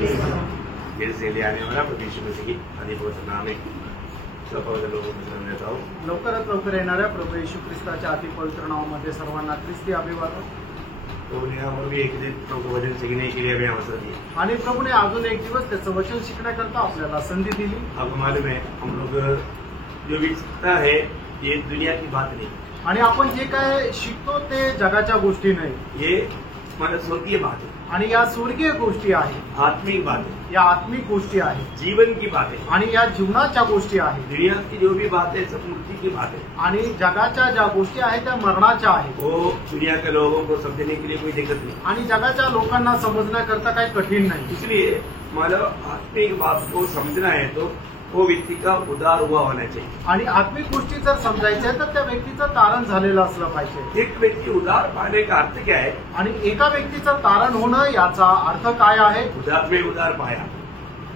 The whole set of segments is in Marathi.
जल्दी आने वाला प्रभु मसीह की अधिपवित्र नाम में लवकरात लवकर येणाऱ्या प्रभू येशू ख्रिस्ताच्या अतिपवित्र नावामध्ये सर्वांना ख्रिस्ती अभिवादन। प्रभुने एक दिन प्रभु वचन सीखने के लिए हमें अवसर दिया। आणि प्रभूने अजून एक दिवस त्याचं वचन शिकण्याकरता आपल्याला संधी दिली। आपको मालूम है हम लोग जो भी सीखता है ये दुनिया की बात नहीं, आणि आपण जे काय शिकतो ते जगाच्या गोष्टी नाही, ये हमारा स्वर्गीय बात है आणि या स्वर्गीय गोष्टी आहेत, आत्मिक बात है, या आत्मिक गोष्टी आहेत, जीवन की बात है आणि या जीवनाच्या गोष्टी आहेत। दुनिया की जो भी बात है सब मृत्यु की बात है, आणि जगाच्या ज्या गोष्टी आहेत त्या मरणाच्या आहेत। वो दुनिया के लोगों को समझने के लिए कोई दिक्कत नहीं, आणि जगाच्या लोकांना समजण्याकरता काही कठीण नाही। इसलिए हमारा आत्मिक बात को समझना है तो वो व्यक्ति का उदार हुआ होना चाहिए। आणि आत्मिक गोष्टी जर समजायच्या तर त्या व्यक्तीचं तारण झालेलं असलं पाहिजे। एक व्यक्ति उदार पाने का अर्थ क्या है? आणि एका व्यक्तीचं तारण होणं याचा अर्थ काय आहे? उदार में उदार पाया,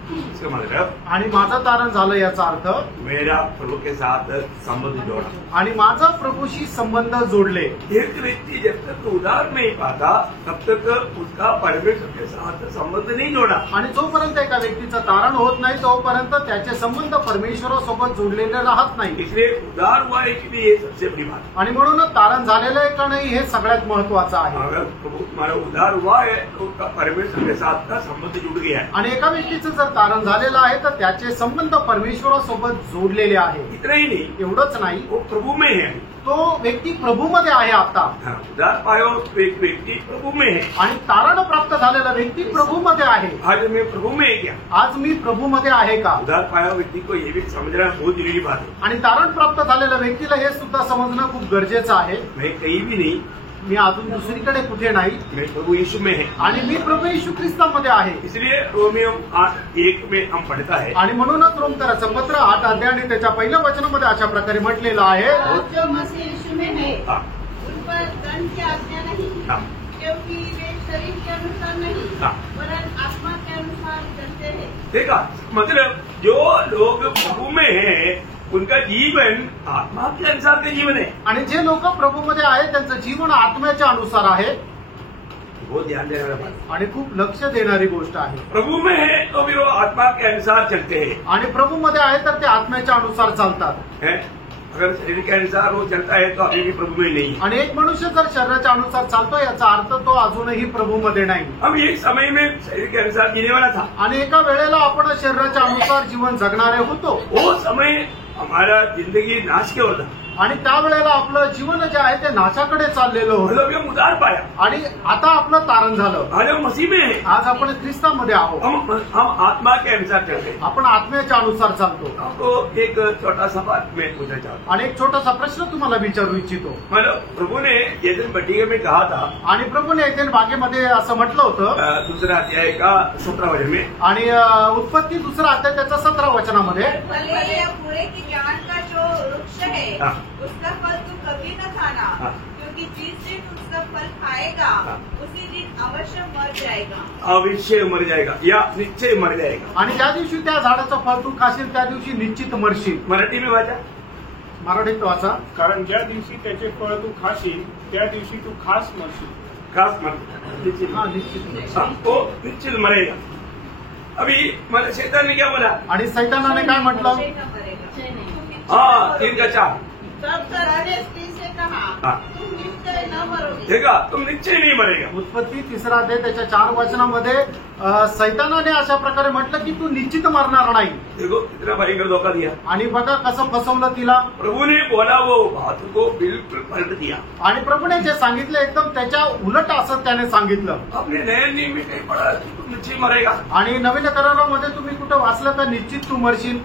इसका मतलब आणि माझं तारण झालं याचा अर्थ मेरा प्रभु के साथ संबंध जोड़ा, आणि माझा प्रभूशी संबंध जोडले। एक व्यक्ति जब तक उदार नहीं पाता तब तक उसका परमेश्वर के साथ संबंध नहीं जोड़ा। आणि जोपर्यंत एका व्यक्तीचं तारण होत नाही तोपर्यंत त्याचे संबंध परमेश्वरासोबत जोडलेले राहत नाही। इसलिए उदार हुआ है कि ये सबसे बड़ी बात है। आणि म्हणूनच तारण झालेलं आहे का नाही हे सगळ्यात महत्वाचं आहे। अगर प्रभु हमारा उदार हुआ है तो उसका परमेश्वर के साथ का संबंध जुड़ गया है। आणि एका व्यक्तीचं जर तारण झालेलं आहे तर त्याचे संबंध परमेश्वरासोबत जोडलेले आहे। इतना ही नहीं, एवढंच नाही, वो प्रभु में है, तो व्यक्ती प्रभूमध्ये आहे आता। उदार पायो तो एक व्यक्ति प्रभु में है, आणि तारण प्राप्त झालेला व्यक्ती प्रभूमध्ये आहे। आज मैं प्रभु में है क्या? आज मी प्रभूमध्ये आहे का? उदार पाया व्यक्ति को ये भी समझना बहुत जरूरी बात है। आणि तारण प्राप्त झालेल्या व्यक्तीला हे सुद्धा समजणं खूप गरजेचं आहे। मैं कहीं भी नहीं, मी अजून दुसरीकडे कुठे नाही, मैं प्रभु यीशु में है, आणि मी प्रभू येशू ख्रिस्तामध्ये आहे। इसलिए रोमियो 8:1 में हम पढ़ता है, आणि म्हणूनच रोमकराचं पत्र 8 अध्याय आणि त्याच्या पहिल्या वचनामध्ये अशा प्रकारे म्हटलेलं आहे, जो मसीह यीशु में है हाँ, उन पर दंड की आज्ञा नहीं, हाँ, क्योंकि वे शरीर के अनुसार नहीं हाँ। वरन आत्मा के अनुसार चलते हैं। देखा, मतलब जो लोग प्रभु में है उनका जीवन आत्मा के अनुसार का जीवन है। आणि जे लोक प्रभूमध्ये आहेत त्यांचं जीवन आत्म्याच्या अनुसार आहे। बहुत ध्यान देने वाला बात है। आणि खूप लक्ष देणारी गोष्ट आहे। प्रभु में है तो भी वो आत्मा के अनुसार चलते हैं, आणि प्रभूमध्ये आहे तर ते आत्म्याच्या अनुसार चालतात। हैं? अगर शरीर के अनुसार वो चलता है तो अभी भी प्रभु में नहीं है। आणि एक मनुष्य जर शरीराच्या अनुसार चालतो याचा अर्थ तो अजूनही प्रभूमध्ये नाही। हम एक समय में शरीर के अनुसार जीने वाला था, आणि एका वेळेला आपण शरीराच्या अनुसार जीवन जगणारे होतो। वो समय हमारा जिंदगी नाश के होता, आणि त्यावेळेला आपलं जीवन जे आहे ते नाशाकडे चाललेलं होतं। मतलब हम उदार पाया, आणि आता आपलं तारण झालं। आज हम मसीह में है, आज आपण ख्रिस्तामध्ये आहोत। हम आत्मा के अनुसार चलते हैं। आपण आत्म्याच्या अनुसार चालतो। आपको एक छोटा सा बात मैं पूछना चाहता हूँ, आणि एक छोटासा प्रश्न तुम्हाला विचारू इच्छितो। मतलब प्रभु ने ये दिन बटिया में कहा था, आणि प्रभूने एथेन बागेमध्ये असं म्हटलं होतं, दूसरा अध्याय का 17 वचन में, आणि उत्पत्ती 2 अध्याय त्याच्या 17 वचनामध्ये, भले या पूरे की ज्ञान का जो वृक्ष है हाँ। उसका फल तू कभी न खाना, हाँ। क्योंकि जिस दिन उसका फल खाएगा हाँ। उसी दिन अवश्य मर जाएगा। अवश्य मर जाएगा या निश्चय मर जाएगा। आणि ज्या दिवशी त्या झाडाचं फळ तू खाशील त्या दिवशी निश्चित मरशील। मराठी में वाचा, मराठीत वाचा, कारण ज्या दिवशी त्याचे फळ तू खाशील त्या दिवशी तू खास मरशील। खास मर निश्चित, हा निश्चित। हाँ, वो निश्चित मरेगा। अभी मतलब शैतान ने क्या बोला? आणि सैतानाने काय म्हटलं? मरेगा। हाँ, 3 का 4, तब कराने स्त्री से कहा हाँ। तुम निश्चय न मरोगे। देखा, तुम निश्चय नहीं मरेगा। उत्पत्ती 3 अध्याय त्याच्या 4 वचनामध्ये सैतानाने अशा प्रकारे म्हटलं की तू निश्चित मरणार नाही। देखो कितना भयंकर धोखा दिया। आणि बघा कसं फसवलं तिला। प्रभु ने बोला वो बात को बिल्कुल पलट दिया। आणि प्रभूने जे सांगितलं एकदम त्याच्या उलट असं त्याने सांगितलं। आपने नए नियम में कहीं पढ़ा कि तुम निश्चय मरेगा? आणि नवीन करारामध्ये तुम्ही कुठं वाचलं का निश्चित तू मरशील?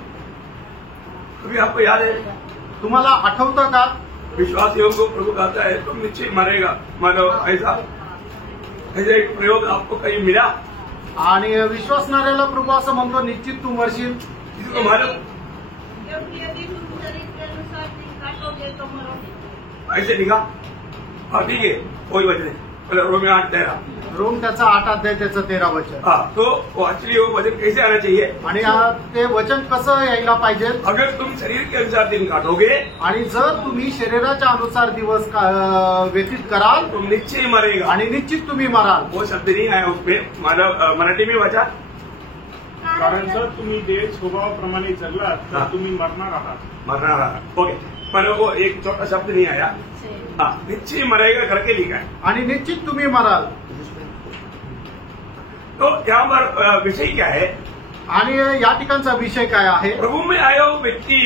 अभी आपको याद है, तुम्हाला आठवतं का? विश्वासियों को प्रभु कहता है तुम निश्चय मरेगा। मानो ऐसा एक प्रयोग आपको कहीं मिला? आणि विश्वासणाऱ्याला प्रभू असं म्हणतो निश्चित तू मरशील। किसी को मालूम? क्योंकि यदि तुम शरीर के अनुसार दिन काटोगे तो मरोगे। ऐसे लिखा? हाँ ठीक है, कोई वजह नहीं। रोमियो 8:13, रोम त्याचा 8 अध्याय त्याचं 13 वचन। हाँ, तो एक्चुअली वो वचन कैसे आना चाहिए? आणि ते वचन कसं यायला पाहिजे? अगर तुम शरीर के अनुसार दिन काटोगे आणि जर तुम्ही शरीराच्या अनुसार दिवस व्यतीत कराल तुम निश्चय मरेगा। आणि निश्चित तुम्ही मराल। वो शब्द नहीं आया उसमें, मराठी में वाचा कारण जर तुम्ही देह स्वभावाप्रमाणे जगलात तर हा. तुम्ही मरणार आहात. मरना रहा. ओके, पर वो एक छोटा शब्द नहीं आया. हाँ, निश्चय मरेगा करके लिखा है. आणि निश्चित तुम्ही मराल. तो यहाँ पर विषय क्या है? आणि या ठिकाणचा विषय काय आहे? प्रभु में आया वो व्यक्ति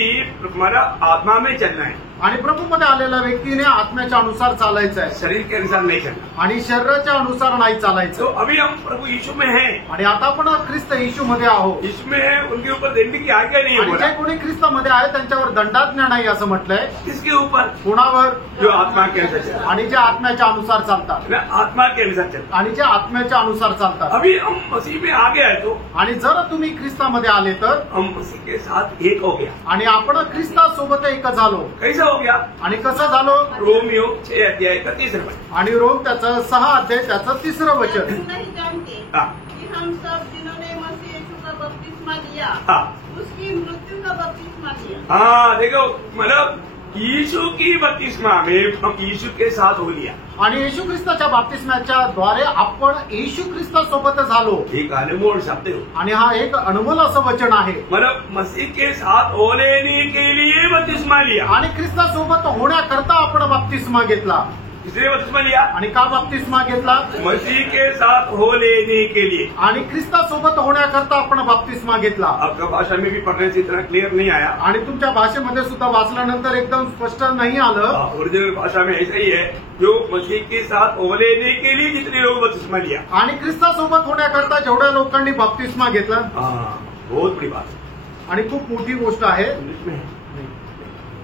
हमारा आत्मा में चलना है, आणि प्रभूमध्ये आलेल्या व्यक्तीने आत्म्याच्या अनुसार चालायचं आहे शरीर के अनुसार नहीं चलना. आणि शरीराच्या अनुसार नाही तो चालायचं. अभी हम प्रभु यीशु में हैं, आणि आता आपण ख्रिस्त येशू मध्ये आहोत. यीशु में है, उनके ऊपर दंड की आज्ञा नहीं है आणि बोला. जे कोणी ख्रिस्तामध्ये आहे त्यांच्यावर दंडाज्ञा नाही असं म्हटलंय. किसके ऊपर? कोणावर? जो आत्मा के अनुसार चलता आणि जे आत्म्याच्या अनुसार चालतात. है, आत्मा के अनुसार चलता. आणि जे आत्म्याच्या अनुसार चालतात. अभी हम मसीह में आ गया है तो आणि जर तुम्ही ख्रिस्तामध्ये आले तर हम मसीह के साथ एक हो गया. आणि आपण ख्रिस्तासोबत एक झालो. कैसा हो गया? आणि कसं झालो? रोमियो 6 अध्याय का 30 वचन. आणि रोम त्याचं 6 अध्याय त्याचं 3रं वचन. नहीं जानते हाँ. कि हम सब जिन्होंने मसीह यीशु का बपतिस्मा लिया हाँ. उसकी मृत्यु का बपतिस्मा लिया. हाँ, देखो, मतलब यीशु की बपतिस्मा में हम यीशु के साथ हो लिया. आणि येशू ख्रिस्ताच्या बाप्तिस्म्याच्या द्वारे आपण येशू ख्रिस्तासोबत झालो. एक अनमोल शब्द है. आणि हा एक अनमोल असं वचन आहे. मतलब मसीह के साथ हो लेने के लिए बपतिस्मा लिया. आणि ख्रिस्तासोबत होण्याकरता आपण बाप्तिस्मा घेतला. इसलिए बपतिस्मा लिया आणि का बाप्तिस्मा घेतला? मसीह के साथ हो लेने के लिए. आणि ख्रिस्तासोबत होण्याकरता आपण बाप्तिस्मा घेतला. आपका भाषा में भी पढ़ने से इतना क्लियर नहीं आया. आणि तुमच्या भाषेमध्ये सुद्धा वाचल्यानंतर एकदम स्पष्ट नाही आलं. ओरिजिनल भाषा में ऐसा ही है, जो मसीह के साथ हो लेने के लिए जितने लोग बपतिस्मा लिया. आणि ख्रिस्तासोबत होण्याकरता जेवढ्या लोकांनी बाप्तिस्मा घेतला. हाँ, बहुत बड़ी बात. आणि खूप मोठी गोष्ट आहे. इंग्लिश में है.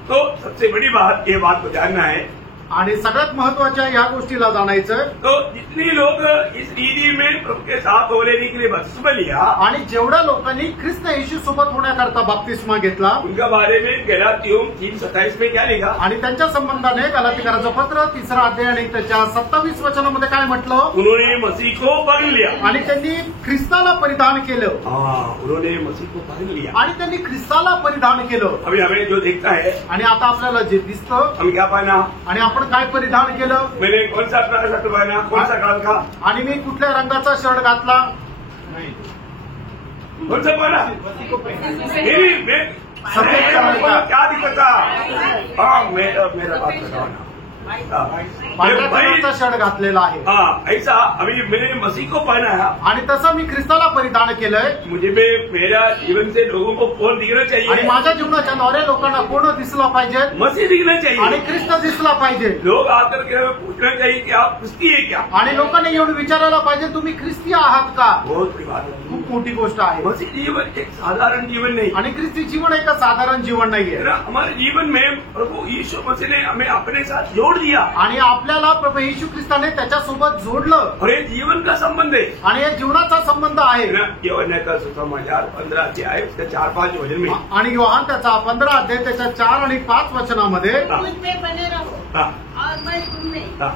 तो सबसे बड़ी बात ये बात को जानना है. आणि सगळ्यात महत्वाच्या या गोष्टीला जाणायचं. तो जितने लोग इस रीति में प्रभु के साथ हो लेने के लिए बपतिस्मा लिया, आणि जेवढ्या लोकांनी ख्रिस्त येशू सोबत होण्याकरता बाप्तिस्मा घेतला. उनका बारे में गलातियों 3:27 में क्या लिखा? आणि त्यांच्या संबंधाने गलातीकराचं पत्र 3रा अध्याय आणि त्याच्या 27 वचनामध्ये काय म्हटलं? उन्होंने मसीह को पहन लिया. आणि त्यांनी ख्रिस्ताला परिधान केलं. हाँ, उन्होंने मसीह को पहन लिया. आणि त्यांनी ख्रिस्ताला परिधान केलं. अभी हमें जो दिखता है, आणि आता आपल्याला जे दिसतं. हम क्या पहना? आणि आपण काय परिधान केलं? मैंने कौन सा अपना शर्ट पहना, कौन सा कलर का, आणि मी कुठल्या रंगाचा शर्ट घातला? कौन सा पहना? नहीं, मैं सफेद कलर का. क्या दिक्कत था? हाँ, मेरा बात बताना. पांढऱ्या कलरचा शर्ट घातलेला आहे. हाँ, ऐसा अभी मैंने मसीह को पहना है. आणि तसं मी ख्रिस्ताला परिधान केलंय. मुझे में मेरा जीवन से लोगों को कौन दिखना आणि चाहिए? माझ्या जीवनाच्या द्वारे लोकांना कोण दिसला पाहिजे? मसीह दिखना आणि चाहिए. ख्रिस्त दिसला पाहिजे. लोग आकर के हमें पूछना चाहिए कि आप क्रिस्ती है क्या? आणि लोकांनी येऊन विचारायला पाहिजे तुम्ही ख्रिस्ती आहात का? बहुत बड़ी बात है. खूप मोठी गोष्ट आहे. मसीह जीवन एक साधारण जीवन नहीं आणि ख्रिस्ती जीवन एक साधारण जीवन नाहीये. है ना. हमारे जीवन में प्रभु यीशु मसीह ने हमें अपने साथ जोड़ दिया, आणि आपल्याला प्रभू येशू ख्रिस्ताने त्याच्यासोबत जोडलं. और ये जीवन का संबंध है. आणि या जीवनाचा संबंध आहे. है ना. यूहन्ना का सुसमाचार 15 अध्याय उसके 4-5 वचन में. आणि योहान त्याचा 15 अध्याय त्याच्या 4 आणि 5 वचनामध्ये. हाँ. मुझ में बने रहो हाँ, और मैं तुम में. हाँ,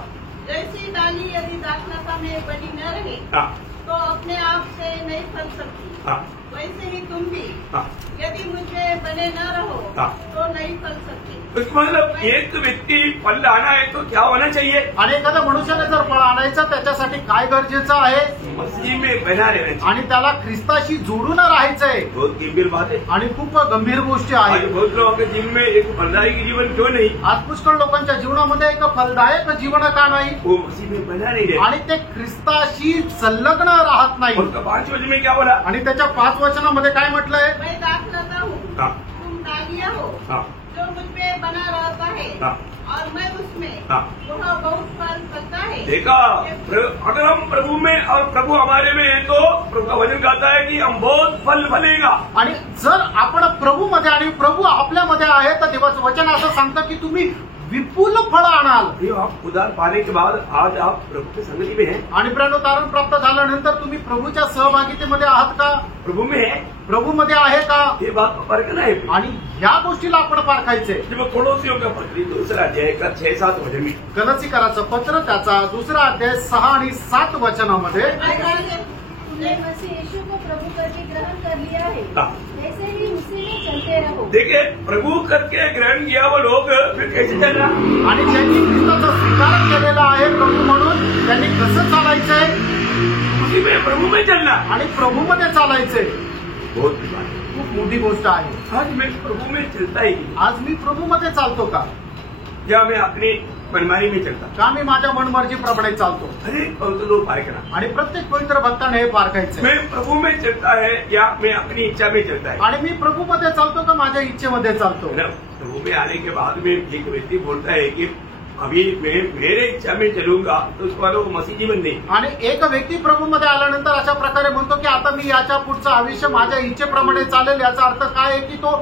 जैसी डाली यदि दाखलता में बनी न रहे हाँ, तो अपने आप से नहीं फल सकती, हाँ, वैसे ही तुम भी हाँ. यदि मुझ में बने न रहो हाँ. तो नहीं फल सकते. उसका मतलब एक व्यक्ति फल लाना है तो क्या होना चाहिए? आणि एखाद्या मनुष्याने जर फळ आणायचं त्याच्यासाठी काय गरजेचं आहे? मसीह में बना रहना चाहिए. आणि त्याला ख्रिस्ताशी जोडून राहायचंय. बहुत गंभीर बात है. आणि खूप गंभीर गोष्टी आज आहेत. बहुत लोगों के जीवन में एक फलदायी जीवन क्यों नहीं? आज पुष्कळ लोकांच्या जीवनामध्ये एक फलदायक जीवन का नाही? वो मसीह में बना नहीं रहते. आणि ते ख्रिस्ताशी संलग्न राहत नाही. उनका 5 वचन में क्या बोला? आणि त्याच्या 5 वचनामध्ये काय म्हटलंय? मैं दाखलता हूँ, हाँ, तुम डालियाँ हो. हाँ, जो मुझ में बना रहता है हाँ. और मैं उसमें, हाँ. वह बहुत फल फलता है. देखा, अगर हम प्रभु में और प्रभु हमारे में है तो प्रभु का वचन कहता है कि हम बहुत फल फलेगा. आणि जर आपण प्रभूमध्ये आणि प्रभू आपल्यामध्ये आहे तर देवाचं वचन असं सांगतं की तुम्ही विपुल फळ आणाल. ये आप उदार पाने के बाद आज आप प्रभु की संगति में हैं. आणि प्रणोतारण प्राप्त झाल्यानंतर तुम्ही प्रभूच्या सहभागितेमध्ये आहात का? प्रभु में है. प्रभूमध्ये आहे का? ये बात को परखना है. आणि ह्या गोष्टीला आपण पारखायचंय. जब कोलोसियों का पत्री 2 अध्याय का 6-7 वचन में. गलतीकराचं पत्र त्याचा 2 अध्याय 6 आणि 7 वचनामध्ये. तुमने मसीह यीशु को प्रभु करके ग्रहण कर लिया है, हाँ. वैसे ही उसी में चलते रहो. देखिए, प्रभु करके ग्रहण किया वो लोग फिर कैसे चलना? आणि ज्यांनी ख्रिस्ताचा स्वीकार केलेला आहे प्रभू म्हणून त्यांनी कसं चालायचंय? उसी में प्रभु में चलना. आणि प्रभूमध्ये चालायचंय. बहुत बड़ी बात है। खूप मोठी गोष्ट आहे. आज मैं प्रभु में चलता ही नहीं, आज मी प्रभूमध्ये चालतो का? या मैं अपनी मनमानी में चलता, का मी माझ्या मनमर्जीप्रमाणे चालतो? हर एक पवित्र लोग पार करा। आणि प्रत्येक पवित्र भक्ताने हे पारखायचं. मैं प्रभु में चलता है या मैं अपनी इच्छा में चलता है? आणि मी प्रभूमध्ये चालतो का माझ्या इच्छेमध्ये चालतो? है ना? प्रभु में आने के बाद में एक व्यक्ती बोलता है कि अभी मैं मेरे इच्छा में चलूंगा, तो उसको वालों को मसीह जीवन नहीं। आणि एक व्यक्ती प्रभूमध्ये आल्यानंतर अशा प्रकारे म्हणतो की आता मी याच्या पुढचं आयुष्य माझ्या इच्छेप्रमाणे चालेल. याचा अर्थ काय आहे की तो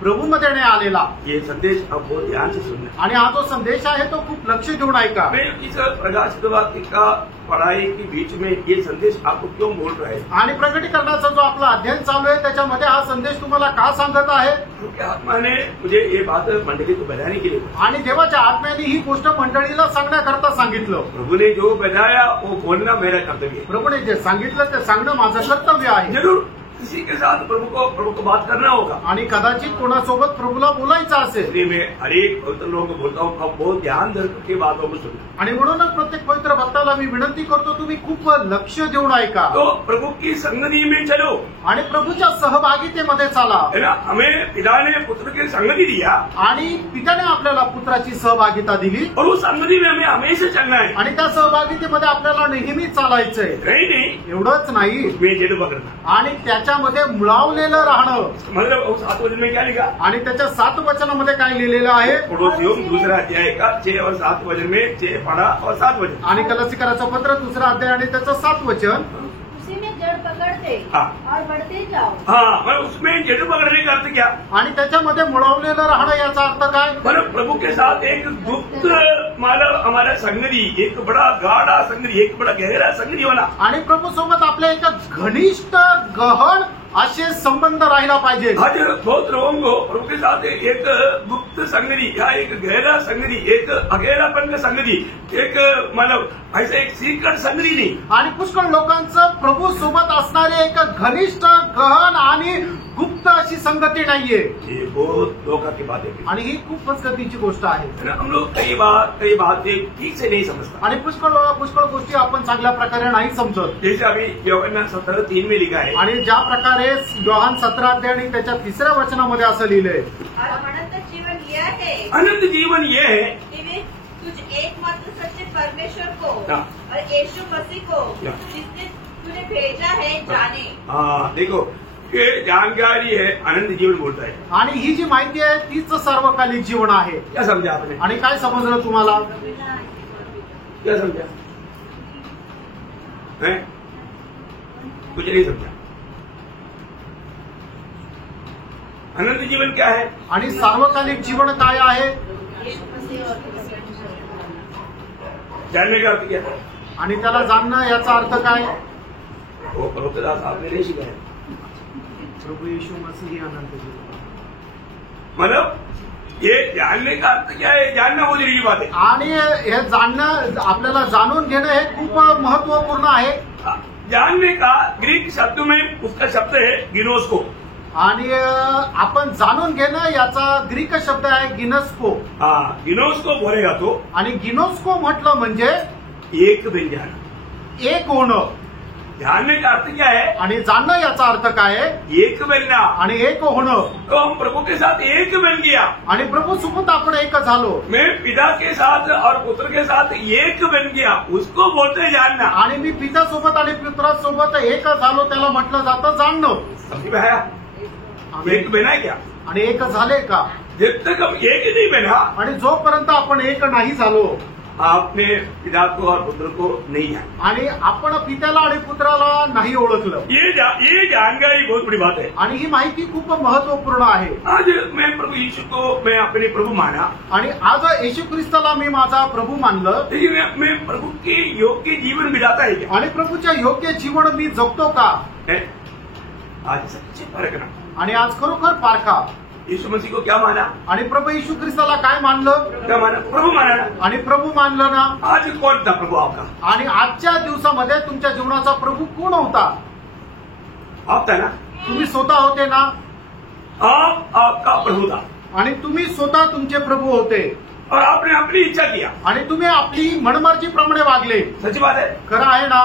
प्रभूमध्ये नाही आलेला. ये संदेश अब बहुत ध्यान से सुनना। आणि हा जो संदेश आहे तो खूप लक्ष देऊन ऐका. मैं इस प्रकाशित वाक्य का पढ़ाई के बीच में ये संदेश आपको क्यों बोल रहा है? आणि प्रकटीकरणाचा जो आपला अध्ययन चालू आहे त्याच्यामध्ये हा संदेश तुम्हाला का सांगत आहे? क्योंकि आत्मा ने मुझे ये बात मंडली को बताने के लिए बोला। आणि देवाच्या आत्म्याने ही गोष्ट मंडळीला सांगण्याकरता सांगितलं. प्रभु ने जो बताया वो बोलना मेरा कर्तव्य है। प्रभूने जे सांगितलं ते सांगणं माझं कर्तव्य आहे. जरूर किसी के साथ प्रभु को बात करना होगा। आणि कदाचित कोणासोबत प्रभूला बोलायचं असेल. इसलिए मैं हर एक पवित्र लोगों को बोलता हूँ, आप बहुत ध्यान के बातों को सुनो। आणि म्हणूनच प्रत्येक पवित्र भक्ताला मी विनंती करतो तुम्ही खूप लक्ष देऊन ऐका. तो प्रभु की संगति में चलो, आणि प्रभूच्या सहभागितेमध्ये चाला. है ना? हमें पिता ने पुत्र की संगति दिया आणि पित्याने आपल्याला पुत्राची सहभागिता दिली और उस संगति में हमें हमेशा चलना है। आणि त्या सहभागितेमध्ये आपल्याला नेहमी चालायचंय. नहीं, एवढंच नाही मैं जेड पकड़ना। आणि त्याच्यामध्ये मुळावलेलं राहणं. मतलब उस 7 वचन में क्या लिखा? आणि त्याच्या 7 वचनामध्ये काय लिहिलेलं आहे? पड़ोसियों दूसरा अध्याय का 6 और 7 वचन में 6 पढ़ा और 7 वचन। आणि कलसीकराचं पत्र 2रा अध्याय आणि त्याचं 7 वचन. उसी में जड़ पकड़ते हाँ। और बढ़ते जाओ. हाँ, मतलब उसमें जेड पकड़ने का अर्थ क्या? आणि त्याच्यामध्ये मुळवलेलं राहणं याचा अर्थ काय? मतलब प्रभु के साथ एक गुप्त मतलब हमारा संगति, एक बड़ा गाढ़ा संगति, एक बड़ा गहरा संगति होना। आणि प्रभू सोबत आपल्या एका घनिष्ठ गहन असे संबंध राहिला पाहिजे. आज बहुत लोगों को प्रभु के साथ एक गुप्त संगति या एक गहरा संगति, एक अकेलापन का संगति, एक मतलब ऐसे एक सीक्रेट संगति नहीं। आणि पुष्कळ लोकांचं प्रभू सोबत असणारे एक घनिष्ठ गहन आणि गुप्त अशी संगती नाहीये. ये बहुत धोखा की बात है। आणि ही खूपच गतीची गोष्ट आहे. हम लोग कई बातें ठीक से नहीं समझता। आणि पुष्कळ गोष्टी आपण चांगल्या प्रकारे नाही समजत. जैसे अभी यूहन्ना 17:3 में लिखा है, आणि ज्या प्रकारे योहान 17 अध्याय आणि त्याच्या 3ऱ्या वचनामध्ये असं लिहिलंय, और अनंत जीवन यह है अनंत जीवन ये है कि वे तुझ एकमात्र सच्चे परमेश्वर को हाँ। और यीशु मसीह को हाँ। जिसने तूने भेजा है जाने। हाँ, देखो ये जानकारी है, अनंत जीवन बोलता है। आणि ही जी माहिती आहे तीच सार्वकालिक जीवन आहे. क्या समझा आपने? आणि काय समजलं तुम्हाला? क्या समझा? है? कुछ नहीं समझा। अनंत जीवन क्या है? आणि सार्वकालिक जीवन काय आहे? जानने का अर्थ क्या है? आणि त्याला जाणणं याचा अर्थ काय? वो प्रभुदास आपने नहीं सिखाया। प्रभू येशू मसीह ही अनंत जीवन. मतलब ये जानने का अर्थ क्या है? जानना बहुत जरूरी बात है। आणि हे जाणणं आपल्याला जाणून घेणं हे खूप महत्वपूर्ण आहे. जानने का ग्रीक शब्द में उसका शब्द है गिनोस्को। आणि आपण जाणून घेणं याचा ग्रीक शब्द आहे गिनस्को. हाँ, गिनोस्को बोलेगा तो आणि गिनोस्को म्हटलं म्हणजे एक बन जाना। एक होणं. जानने का अर्थ क्या है? आणि जाणणं याचा अर्थ काय आहे? एक बनना। आणि एक होणं. तो हम प्रभु के साथ एक बन गया। आणि प्रभू सोबत आपण एक झालो. मैं पिता के साथ और पुत्र के साथ एक बन गया, उसको बोलते हैं जानना। आणि मी पित्यासोबत आणि पुत्रासोबत एक झालो त्याला म्हटलं जातं जाणणं. समझ में आया? एक बना है क्या? आणि एक झाले का? जब तक हम एक ही नहीं बना, आणि जोपर्यंत आपण एक नाही झालो, आपने पिता को और पुत्र को नहीं जाना। आणि आपण पित्याला आणि पुत्राला नाही ओळखलं. ये जानकारी बहुत बड़ी बात है। आणि ही माहिती खूप महत्वपूर्ण आहे. आज मैं प्रभु यीशु को मैं अपने प्रभु माना, आणि आज येशू ख्रिस्ताला मी माझा प्रभू मानलं. लेकिन मैं प्रभु के योग्य जीवन बिताता है क्या? आणि प्रभूच्या योग्य जीवन मी जगतो का? है? आज सच्चे परखना। आणि आज खरोखर पारखा. यीशु मसीह को क्या माना? आणि प्रभू येशू ख्रिस्ताला काय मानलं? क्या माना? प्रभु माना ना। आणि प्रभू मानलं ना. आज कौन था प्रभु आपका? आणि आजच्या दिवसामध्ये तुमच्या जीवनाचा प्रभू कोण होता? आप था ना? तुम्ही स्वतः होते ना. आप आपका प्रभु था आणि तुम्ही स्वतः तुमचे प्रभू होते. और आपने अपनी इच्छा किया। आणि तुम्ही आपली मनमर्जीप्रमाणे वागले. सच्ची बात है। खरं आहे ना.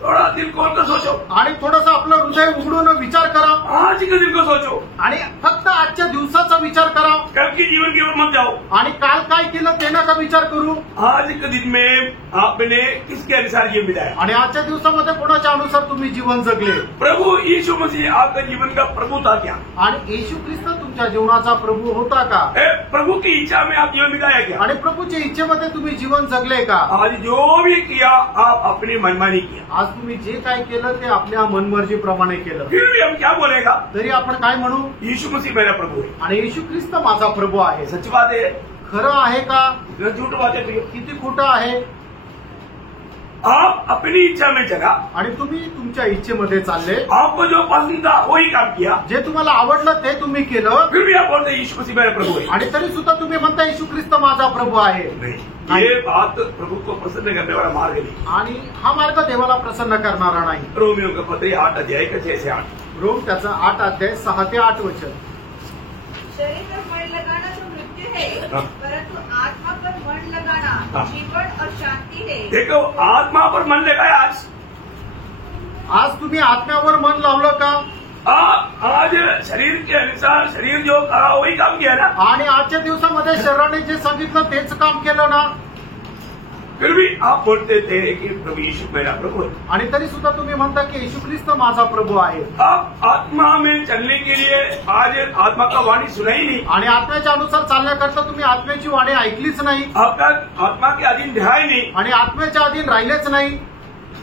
तो थोड़ा दिल खोल कर सोचो, आणि थोडंसं आपलं हृदय उघडून विचार करा आज के दिन को सोचो, आणि फक्त आजच्या दिवसाचा विचार करा कल के जीवन की ओर मत जाओ। आणि काल काय केलं ते नका विचार करू आज के दिन में आपने किसके अनुसार जीवन बिताया? आणि आजच्या दिवसामध्ये कोणाच्या अनुसार तुम्ही जीवन जगले प्रभु यीशु मसीह आपका जीवन का प्रभु था क्या? आणि येशू ख्रिस्त तुमच्या जीवनाचा प्रभू होता का प्रभु की इच्छा में आप जीवन बिताया क्या? आणि प्रभूच्या इच्छेमध्ये तुम्ही जीवन जगले का आज जो भी किया आप अपनी मनमानी किया। आज तुम्ही जे काय केलं ते आपल्या मनमर्जीप्रमाणे केलं फिर भी हम क्या बोलेगा? तरी आपण काय म्हणू यीशु मसीह मेरा प्रभु है। आणि येशू ख्रिस्त माझा प्रभू आहे सच बात है, खरं आहे का न झूठ बात है प्रिय। किती खोटं आहे आप अपनी इच्छा में चला, आणि तुम्ही तुमच्या इच्छेमध्ये चालले आपको जो पसंद था वही काम किया, जे तुम्हाला आवडलं ते तुम्ही केलं फिर भी आप बोलते हैं यीशु मसीह मेरा प्रभु है। आणि तरी सुद्धा तुम्ही म्हणता येशू ख्रिस्त माझा प्रभू आहे नहीं, ये बात प्रभु को प्रसन्न करने वाला मार्ग नहीं। आणि हा मार्ग देवाला प्रसन्न करणारा नाही रोमियो का पत्र 8 अध्याय का 6 से 8। रोम त्याचा 8 अध्याय 6 ते 8 वचन शरीर पर मन लगाना तो मृत्यु है, हाँ। परंतु आत्मा पर मन लगाना हाँ। जीवन और शांति है। देखो आत्मा पर मन लगाया आज तुम्ही आत्म्यावर मन लावलं का आज शरीर के अनुसार शरीर जो कहा वही काम किया ना, आणि आजच्या दिवसामध्ये शरीराने जे सांगितलं तेच काम केलं ना फिर भी आप बोलते थे कि प्रभु यीशु मेरा प्रभु है। आणि तरी सुद्धा तुम्ही म्हणता की येशू ख्रिस्त माझा प्रभू आहे आप आत्मा में चलने के लिए आज आत्मा का वाणी सुना ही नहीं, आणि आत्म्याच्या अनुसार चालण्याकरता तुम्ही आत्म्याची वाणी ऐकलीच नाही आपका आत्मा के अधीन रहा ही नहीं। आणि आत्म्याच्या अधीन राहिलेच नाही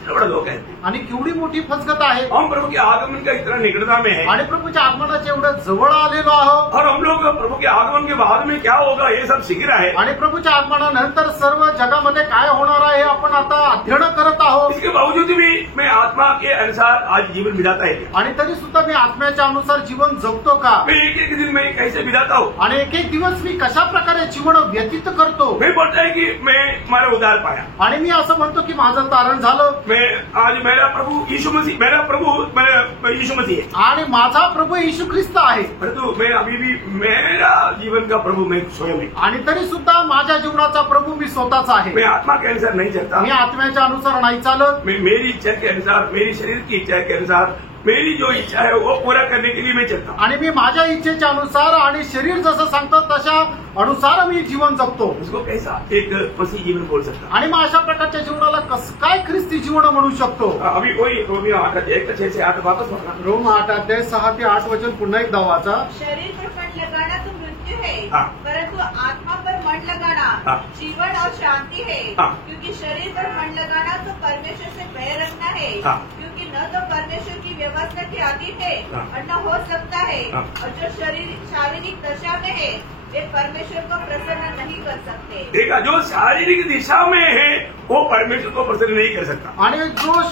बड़ा लोग कहते हैं आणि केवढी मोठी फसगत आहे हम प्रभु के आगमन का इतना निकटता में है, आणि प्रभूच्या आगमनाच्या एवढं जवळ आलेलो आहोत और हम लोग प्रभु के आगमन के बाद में क्या होगा ये सब सीख रहा है। आणि प्रभूच्या आगमनानंतर सर्व जगामध्ये काय होणार आहे आपण आता अध्ययन करत आहोत इसके बावजूद भी मैं आत्मा के अनुसार आज जीवन बिताता है क्या? आणि तरी सुद्धा मी आत्म्याच्या अनुसार जीवन जगतो का मैं एक एक दिन में कैसे बिताता हूँ? आणि एक एक दिवस मी कशा प्रकारे जीवन व्यतीत करतो मैं बोलता है कि मैं तुम्हारा उद्धार पाया, आणि मी असं म्हणतो की माझं तारण झालं मैं आज मेरा प्रभु यीशु मसीह मेरा प्रभु मेरा यीशु मसीह है, आणि माझा प्रभू येशू ख्रिस्त आहे परंतु मैं अभी भी मेरा जीवन का प्रभु मैं स्वयं है। आणि तरी सुद्धा माझ्या जीवनाचा प्रभू मी स्वतःच आहे मैं आत्मा के अनुसार नहीं चलता, मी आत्म्याच्या अनुसार नाही चालत मैं मेरी इच्छा के अनुसार मेरी शरीर की इच्छा के अनुसार मेरी जो इच्छा है वो पूरा करने के लिए मैं चलता हूँ। आणि मी माझ्या इच्छेच्या अनुसार आणि शरीर जसं सांगतं तशा अनुसार मी जीवन जगतो उसको कैसा एक मसीह जीवन बोल सकता? आणि मग अशा प्रकारच्या जीवनाला कसं काय ख्रिस्ती जीवन म्हणू शकतो अभी वही रोमियो 8 अध्याय 6 से 8 वापस पढ़ना। रोम 8 अध्याय 6 ते 8 वचन पुन्हा एकदा वाचा शरीर पर मन लगाना तो मृत्यु है, हाँ। परंतु आत्मा पर मन लगाना हाँ। जीवन और शांति है। हाँ। क्योंकि शरीर पर मन लगाना तो परमेश्वर से बैर रखना है, हाँ। क्योंकि न तो परमेश्वर की व्यवस्था के अधीन है हाँ। और न हो सकता है, हाँ। और जो शारीरिक दशा में है वे परमेश्वर को प्रसन्न नहीं कर सकते। देखा, जो शारीरिक दिशा में है वो परमेश्वर को प्रसन्न नहीं कर सकता। आणि जो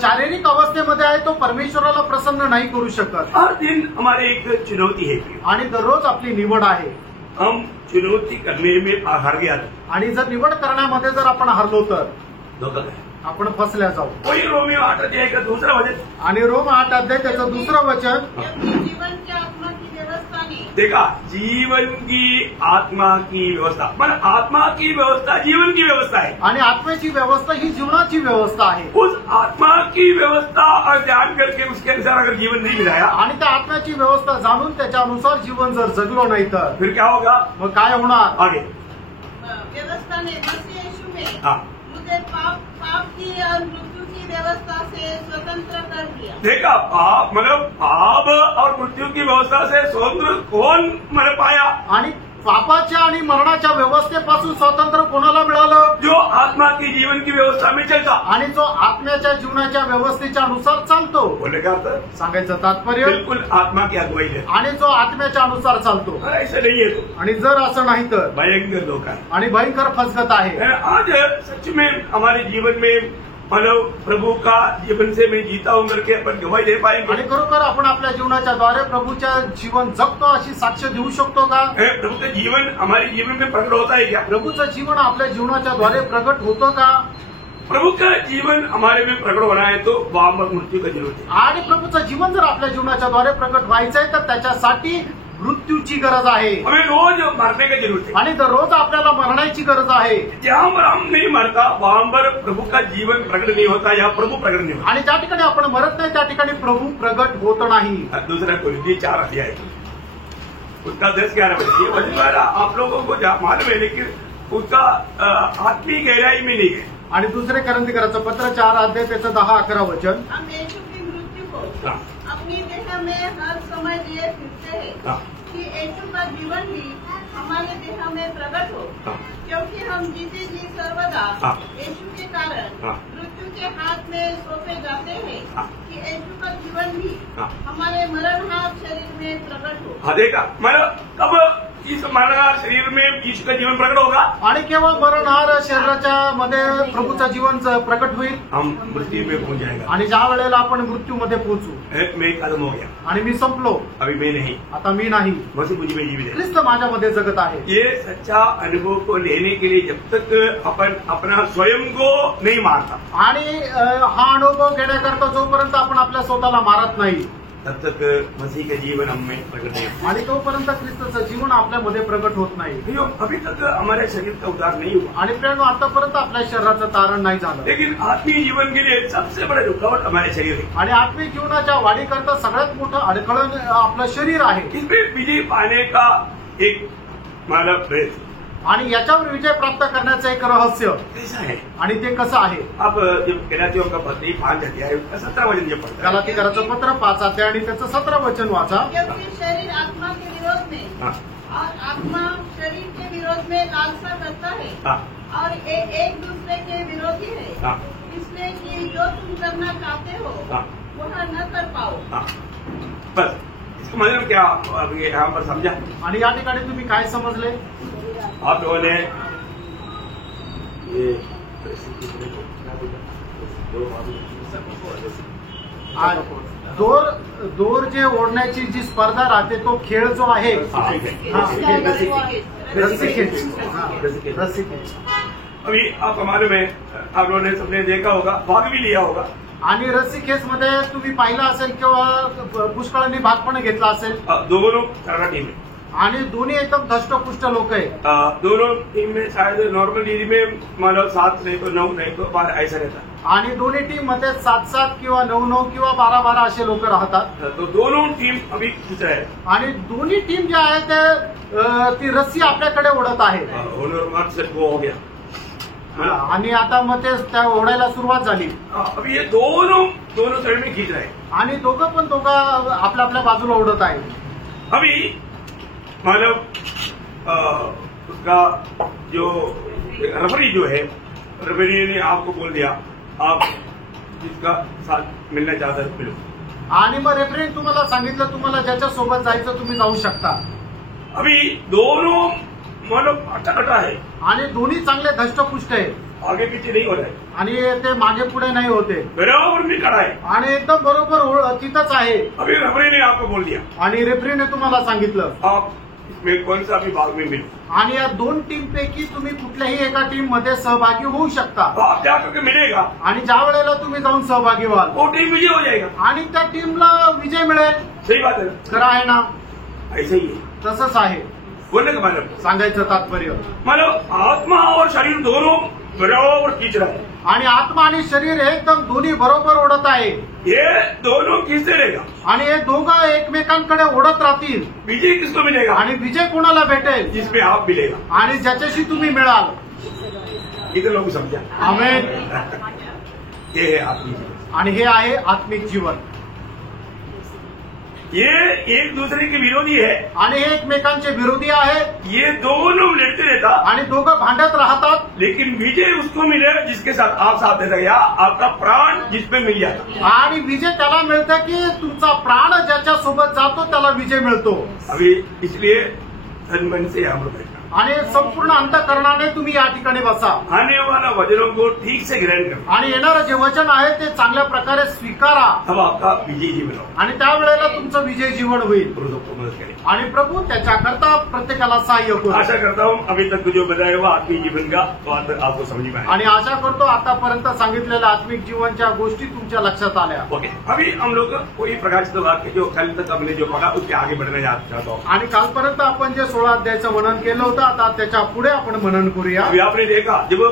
शारीरिक अवस्थेमध्ये आहे तो परमेश्वराला प्रसन्न नाही करू शकत हर दिन हमारे एक चुनौती है, आणि दररोज आपली निवड आहे हम चुनौती करने में हार गया था, आणि जर निवड करण्यामध्ये जर आपण हरलो तर धोखा गया। आपण फसल्या जाऊ वही रोमियो 8 अध्याय का दूसरा वचन आणि रोम 8 अध्याय त्याचं दुसरं वचन क्योंकि जीवन की आत्मा की व्यवस्था नहीं, देखा, जीवन की आत्मा की व्यवस्था, मतलब आत्मा की व्यवस्था जीवन की व्यवस्था है। आणि आत्म्याची व्यवस्था ही जीवनाची व्यवस्था आहे उस आत्मा की व्यवस्था और ध्यान करके उसके अनुसार अगर जीवन नहीं मिलाया आणि त्या आत्म्याची व्यवस्था जाणून त्याच्या अनुसार जीवन जर जगलो नाही तर फिर क्या होगा? मग काय होणार आगे व्यवस्था ने मसीह यीशु में हाँ, मुझे पाप की और मृत्यु की व्यवस्था से स्वतंत्र कर दिया। देखा, पाप मतलब पाप और मृत्यु की व्यवस्था से स्वतंत्र कौन मर पाया? आणि पापाच्या आणि मरणाच्या व्यवस्थेपासून स्वातंत्र्य कोणाला मिळालं? जो आत्मा की जीवन की व्यवस्था में चलता। आणि जो आत्म्याच्या जीवनाच्या व्यवस्थेच्या अनुसार चालतो। बोले का अर्थ? सांगायचं तात्पर्य बिल्कुल आत्मा की अगुवाई है। आणि जो आत्म्याच्या अनुसार चालतो। ऐसा नहीं है तो आणि जर असं नाही तर भयंकर धोखा है। आणि भयंकर फसगत आहे। आज सच में हमारे जीवन में मानव प्रभु का जीवन से मैं जीता हूं करके अपन गवाही दे पाएंगे। आणि खरोखर आपण आपल्या जीवनाच्या द्वारे प्रभूच्या जीवन जगतो अशी साक्ष देऊ शकतो का? प्रभु का जीवन हमारे जीवन में प्रकट होता है क्या? प्रभूचं जीवन आपल्या जीवनाच्या द्वारे प्रगट होतं का? प्रभु का जीवन हमारे में प्रकट होना है तो वामक मृत्यू का जरूरत है। आणि प्रभूचं जीवन जर आपल्या जीवनाच्या द्वारे प्रगट व्हायचंय तर त्याच्यासाठी मृत्यूची गरज आहे हमें रोज मरने की जरूरत है। आणि दररोज आपल्याला मरण्याची गरज आहे. जहाँ पर हम नहीं मरता वहाँ पर प्रभु का जीवन प्रकट नहीं होता या प्रभु प्रकट नहीं होता। आणि ज्या ठिकाणी आपण मरत नाही त्या ठिकाणी प्रभु प्रगट होत नाही. दूसरा कोरिन्थी 4 अध्याय उसका 10-11 वर्षीय वचन आप लोगों को मालूम है, लेकिन उसका आत्मिक गहराई में नहीं है। आणि दुसरे करंथीकराचं पत्र 4 अध्याय त्याचं 10-11 वचन. हम यीशु की मृत्यु को हाँ। अपनी देह में हर समय लिए फिरते हैं हाँ। कि यीशु का जीवन भी हमारे देह में प्रकट हो, हाँ। क्योंकि हम जीते जी सर्वदा हाँ। यीशु के कारण हाँ। मृत्यु के हाथ में सौंपे जाते हैं हाँ। कि यीशु का जीवन भी हाँ। हमारे मरणहार शरीर में प्रकट हो। हाँ, देखा मतलब कब इस मरणहार शरीर में यीशु का जीवन प्रकट होगा? आणि केव्हा मरणहार शरीराच्या मध्ये प्रभूचं जीवन प्रकट होईल? हम मृत्यु में पहुंच जाएगा आणि ज्या वेळेला आपण मृत्यूमध्ये पोहोचू. मैं खत्म हो गया, आणि मी संपलो, अभी मैं नहीं, आता मी नाही, मसीह मुझ में जीवित है। ख्रिस्त माझ्यामध्ये जगत आहे. ये सच्चा अनुभव को लेने के लिए जब तक अपन अपना स्वयं को नहीं मारता, आणि हा अनुभव घेण्याकरता जोपर्यंत आपण आपल्या स्वतःला मारत नाही तब तक मसीह का जीवन हम में प्रकट नहीं होता। आणि तोपर्यंत ख्रिस्ताचं जीवन आपल्यामध्ये प्रगट होत नाही. भाइयों, अभी तक हमारे शरीर का उद्धार नहीं हुआ, आणि प्रेरणू आतापर्यंत आपल्या शरीराचं तारण नाही झालं. लेकिन आत्मीय जीवन के लिए सबसे बड़ा रुकावट हमारे शरीर है। आणि आत्मिक जीवनाच्या वाढीकरता सगळ्यात मोठं अडखळण आपलं शरीर आहे. इसमें विजय पाने का एक मतलब प्रयत्न, आणि याच्यावर विजय प्राप्त करण्याचं एक रहस्य, कैसा है? आणि ते कसं आहे. अब जब गलातियों का पत्र 5 अध्याय उसका 17 वचन जब पढ़ता है, गलातीकराचं पत्र 5 अध्याय आणि त्याचं 17 वचन वाचा. क्योंकि शरीर आत्मा के विरोध में हाँ, और आत्मा शरीर के विरोध में लालसा करता है हाँ, और एक दूसरे के विरोधी है, हाँ, इसलिए कि जो तुम करना चाहते हो हाँ, वह न कर पाओ। हाँ। बस इसका मतलब क्या अब ये यहाँ पर समझा? आणि या ठिकाणी तुम्ही काय समजले? आप लोगों ने ये दोर जे ओढण्याची जी स्पर्धा राहते तो खेळ जो आहे, हाँ, रस्सीखेच. हा, रस्सीखेच. अभी आपको मालूम है, आप लोगों ने सबने देखा होगा, भाग भी लिया होगा। आणि रस्सीखेच मध्ये तुम्ही पाहिलं असेल किंवा पुष्कळांनी भाग पण घेतला असेल. दोनों तरह टीम है, आणि दोन्ही एकदम धष्टपुष्ट लोक आहे. दोनों टीम में शायद नॉर्मल डिग्री में मतलब 7 नहीं तो 9 नहीं तो 12 ऐसा रहता है। आणि दोन्ही टीम मध्ये 7-7 किंवा 9-9 किंवा 12-12 असे लोक राहतात. तो दोनों टीम अभी खींच रहे हैं, आणि दोन्ही टीम ज्या आहे ते ती रस्सी आपल्याकडे ओढत आहे. मार्च से वो हो गया। आणि आता मग ते त्या ओढायला सुरुवात झाली. अभी ये दोनों साइड में खींच रहे हैं। आणि दोघं आपल्या आपल्या बाजूला ओढत आहे. अभी मतलब उसका जो रेफरी जो है, रेफरी ने आपको बोल दिया आप जिसका साथ मिलना चाहता है मिलो। आणि मग रेफरीने तुम्हाला सांगितलं तुम्हाला ज्याच्या सोबत जायचं तुम्ही जाऊ शकता. अभी दोनों मतलब अटा है, आणि दोन्ही चांगले धष्टपुष्ट आहे. आगे पीछे नहीं हो रहा है, आणि ते मागे पुढे नाही होते. बराबर में खड़ा है। आणि एकदम बरोबर तिथंच आहे. अभी रेफरी ने आपको बोल दिया आणि रेफरीने तुम्हाला सांगितलं आप इसमें कौन सा भी भाग में मिलो, आणि या 2 टीम पैकी तुम्ही कुठल्याही एका टीम मध्ये सहभागी होऊ शकता. तो आप जाकर के मिलेगा, आणि ज्या वेळेला तुम्ही जाऊन सहभागी व्हाल वो टीम विजय हो जाएगा। आणि त्या टीमला विजय मिळेल. सही बात है, खरं आहे ना? ऐसे ही है। तसंच आहे. बोलने का मतलब सांगायचं तात्पर्य मतलब आत्मा और शरीर दोनों बराबर खींच रहा है। आणि आत्मा आणि शरीर एकदम दोन्ही बरोबर ओढत आहे. ये दोनों खींचते रहेगा, आणि हे दोघं एकमेकांकडे ओढत राहतील. विजय किसको मिलेगा? आणि विजय कोणाला भेटेल? जिसमें आप मिलेगा। आणि ज्याच्याशी तुम्ही मिळाल. इतने लोग समझा? आमेन. ये है आत्मिक जीवन। आणि हे आहे आत्मिक जीवन. ये एक दूसरे के विरोधी है, आणि हे एकमेकांचे विरोधी आहेत. ये दोनों लड़ते रहता, आणि दोघं भांडत राहतात. लेकिन विजय उसको मिले जिसके साथ आप साथ देता, या आपका प्राण जिसपे मिल जाता। आणि विजय त्याला मिळतं की तुमचा प्राण ज्याच्या सोबत जातो त्याला विजय मिळतो. अभी इसलिए तन मन से यहाँ पर बैठना, आणि संपूर्ण अंतःकरणाने तुम्ही या ठिकाणी बसा आने वाला वचनों को ठीक से ग्रहण करें, आणि येणारं जे वचन आहे ते चांगल्या प्रकारे स्वीकारा तब आपका विजय जीवन हो। आणि त्यावेळेला तुमचं विजय जीवन होईल प्रभु सबको मदद करें। आणि प्रभू त्याच्याकरता प्रत्येकाला सहाय्य करू आशा करता हूँ अभी तक जो बताया हुआ आत्मीय जीवन का बात आपको समझ में आया। आणि आशा करतो आतापर्यंत सांगितलेल्या आत्मिक जीवनच्या गोष्टी तुमच्या लक्षात आल्या। ओके, अभी हम लोग कोई प्रकाशित वाक्य जो कल तक हमने जो पढ़ा उसके आगे बढ़ना चाहता हूँ। आणि कालपर्यंत आपण जे 16 अध्यायाचं मनन केलं होतं आता त्याच्या पुढे आपण मनन करूया। अभी आपने देखा जब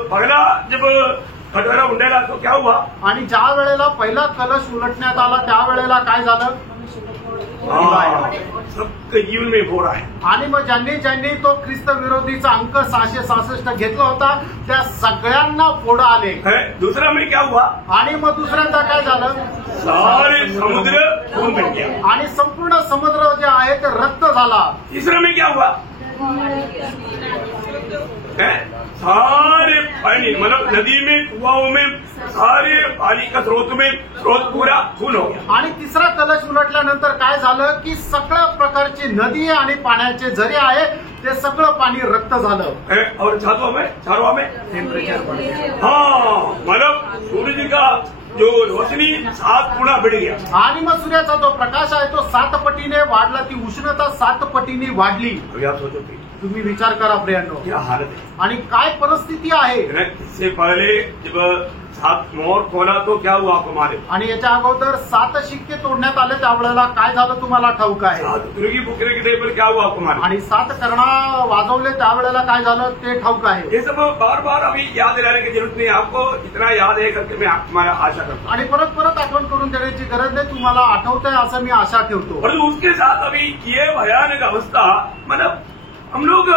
कटोरा उंडायला तो क्या हुआ, आणि ज्या वेळेला पहिला कलश उलटण्यात आला त्यावेळेला काय झालं, सबके जीवन में हो रहा है। आणि मग ज्यांनी तो ख्रिस्त विरोधीचा अंक 666 घेतला होता त्या सगळ्यांना फोड आले। दूसरा में क्या हुआ, आणि मग दुसऱ्यांदा काय झालं, सारे समुद्र खून बन गया आणि संपूर्ण समुद्र जे आहे ते रक्त झाला। तीसरा में क्या हुआ, सारे पानी मतलब नदी में कुआओं में सारे पानी का स्रोत पूरा खून हो गया। आणि तिसरा कलश उलटल्यानंतर काय झालं की सगळ्या प्रकारची नदी आणि पाण्याचे झरे आहे ते सगळं पाणी रक्त झालं। और चारों में टेम्परेचर बढ़ गया। हाँ, मतलब सूर्य का जो रोशनी 7 गुना बढ़ गया। आणि मग सूर्याचा जो प्रकाश आहे तो 7 पटीने वाढला, ती उष्णता 7 पटीने वाढली। अभी आप सोचो तुम्ही विचार करा प्रियांनो, क्या हालत है। आणि काय परिस्थिती आहे। इससे पहले जब 7 मोहर खोला तो क्या हुआ आपको मालूम, आणि याच्या अगोदर 7 शिक्के तोडण्यात आले त्यावेळेला काय झालं तुम्हाला ठाऊक आहे। 7 तुर्की फुकने के टाइम पर क्या हुआ आपको मालूम, आणि 7 करणा वाजवले त्यावेळेला काय झालं ते ठाऊक आहे। ये सब बार बार अभी याद दिलाने की जरूरत नहीं, आपको इतना याद है करके मैं तुम्हारा आशा करता हूँ। आणि परत परत आठवण करून देण्याची गरज नाही, तुम्हाला आठवतंय असं मी आशा ठेवतो। और उसके साथ अभी ये भयानक अवस्था, मतलब हम लोग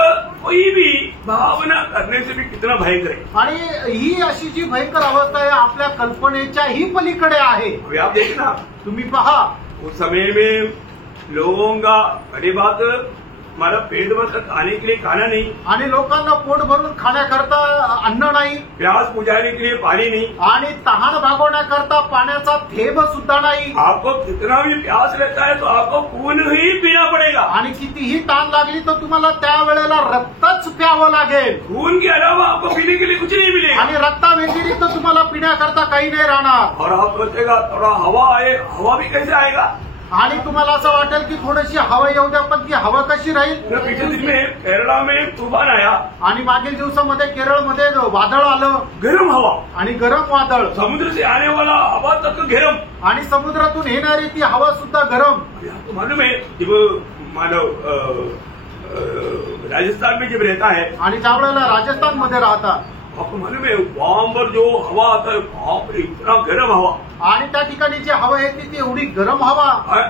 कोई भी भावना करने से भी कितना भयंकर है। आणि ही अशी जी भयंकर अवस्था आहे आपल्या कल्पनेच्याही पलीकडे आहे। अभी आप देखना, तुम्ही पहा उस समय में लोगों का बड़ी बात हमारा पेट भर खाने के लिए खाना नहीं, आणि लोकांना पोट भरून खाण्याकरता अन्न नाही, प्यास बुझाने के लिए पानी नहीं, आणि तहान भागवण्याकरता पाण्याचा थेंब सुद्धा नाही। आपको कितना भी प्यास रहता है तो आपको खून ही पीना पड़ेगा। आणि कितीही ताण लागली तर तुम्हाला त्यावेळेला रक्तच प्यावं लागेल। खून के अलावा आपको पीने के लिए कुछ नहीं मिलेगा। आणि रक्ता व्यतिरिक्त तुम्हाला पिण्याकरता काही नाही राहणार। और आप सोचेगा थोड़ा हवा आए, हवा भी कैसे आएगा। आणि तुम्हाला असं वाटेल की थोडीशी हवा येऊ द्या, पण ती हवा कशी राहील। पिछले दिन में केरला में तूफान आया, आणि मागील दिवसामध्ये केरळमध्ये वादळ आलं, गर्म हवा, आणि गरम वादळ, समुद्र से आने वाला हवा तक गर्म, आणि समुद्रातून येणारी ती हवा सुद्धा गरम। आपको मालूम है जब मानव राजस्थान में जब रहता है, आणि ज्या वेळेला राजस्थानमध्ये राहतात आपको मालूम है वहां पर जो हवा आता है बाप रे इतना गर्म हवा, आणि त्या ठिकाणी जी हवा येते ती एवढी गरम हवा।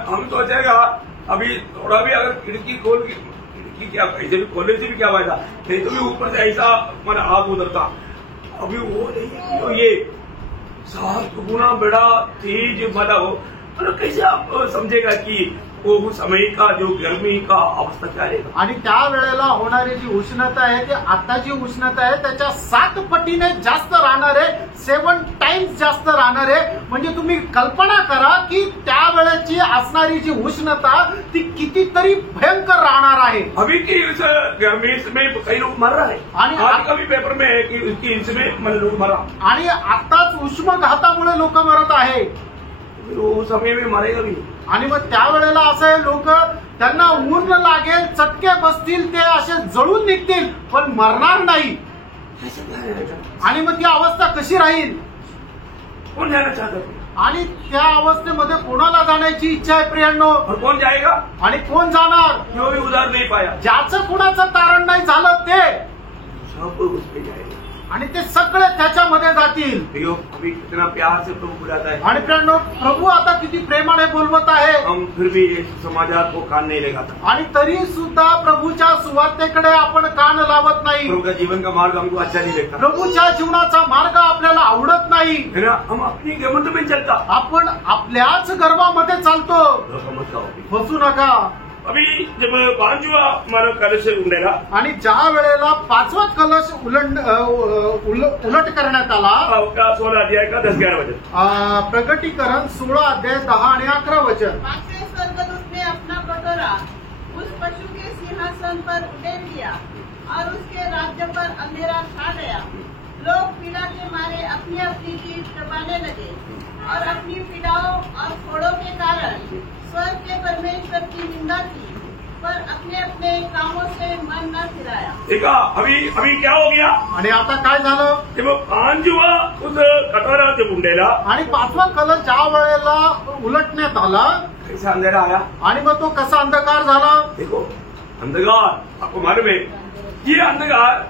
हम सोचेगा अभी थोड़ा भी अगर खिड़की खोल के, खिड़की क्या ऐसे भी खोलने से भी क्या फायदा, नहीं तो भी ऊपर से ऐसा मैंने आग उतरता। अभी वो नहीं, तो ये 7 गुना बड़ा तेज मतलब कैसे आप समझेगा कि वो समय का जो गर्मी का अवस्था क्या रहेगा। आणि त्यावेळेला होणारी जी उष्णता आहे ती आता जी उष्णता आहे त्याच्या 7 पटीने जास्त राहणार आहे, 7 टाइम्स जास्त राहणार आहे। म्हणजे तुम्ही कल्पना करा की त्यावेळेची असणारी जी उष्णता ती कितीतरी भयंकर राहणार आहे। अभी की इस गर्मी में कई लोग मर रहा है, आज का भी पेपर में है कि उसकी इसमें लोग मरा, आणि आताच उष्माघातामुळे लोक मरत आहे, वो समय में मरेगा भी। आणि मग त्यावेळेला असं आहे लोक त्यांना ऊन लागेल, चटके बसतील, ते असे जळून निघतील पण मरणार नाही। आणि मग ती अवस्था कशी राहील, कौन जाना चाहता है, आणि त्या अवस्थेमध्ये कोणाला जाण्याची इच्छा आहे प्रियांनो, और कौन जाएगा, आणि कोण जाणार, जो भी उधार नहीं पाया, ज्याचं कुणाचं तारण नाही झालं ते, सब उसमें जाएगा। आणि ते सगळे त्याच्यामध्ये जातील। देखो अभी कितना प्यार से प्रभु बुलाता है, आणि प्रियांनो प्रभू आता किती प्रेमाने बोलवत आहे, हम फिर भी समाजात को कान नहीं लगाता, आणि तरी सुद्धा प्रभूच्या सुवार्तेकडे आपण कान लावत नाही। प्रभु का जीवन का मार्ग हमको अच्छा नहीं लगता, प्रभूच्या जीवनाचा मार्ग आपल्याला आवडत नाही, है ना, हम अपनी घमंड में चलता, आपण आपल्याच गर्वामध्ये चालतो। धोखा मत खाओ। फसू नका। अभी जब 5वां हमारा कलश उंडेला, आणि ज्या वेळेला 5वा कलश उलट करण्यात आला, 16 अध्याय का 10-11 वचन, प्रगटीकरण 16 अध्याय 10 आणि 11 वचन। 5वें स्वर्गदूत ने अपना कटोरा उस पशु के सिंहासन पर उठेल लिया और उसके राज्य पर अंधेरा छा गया। लोग पीड़ा के मारे अपनी अपनी चीज दबाने लगे और अपनी पीड़ाओं और फोड़ों के कारण स्वर्ग के परमेश्वर की निंदा की, पर अपने अपने कामों से मन न फिराया। देखा अभी क्या हो गया? आणि आता काय झालं? तेव्हा पांचवा उस कटोरा ते बुंडेला आणि पाचवा कलश ज्या वेळेला उलटण्यात आला कैसा अंधेरा आया? आणि मग तो कसा अंधकार झाला? देखो अंधकार आपको मालूम है, ये अंधकार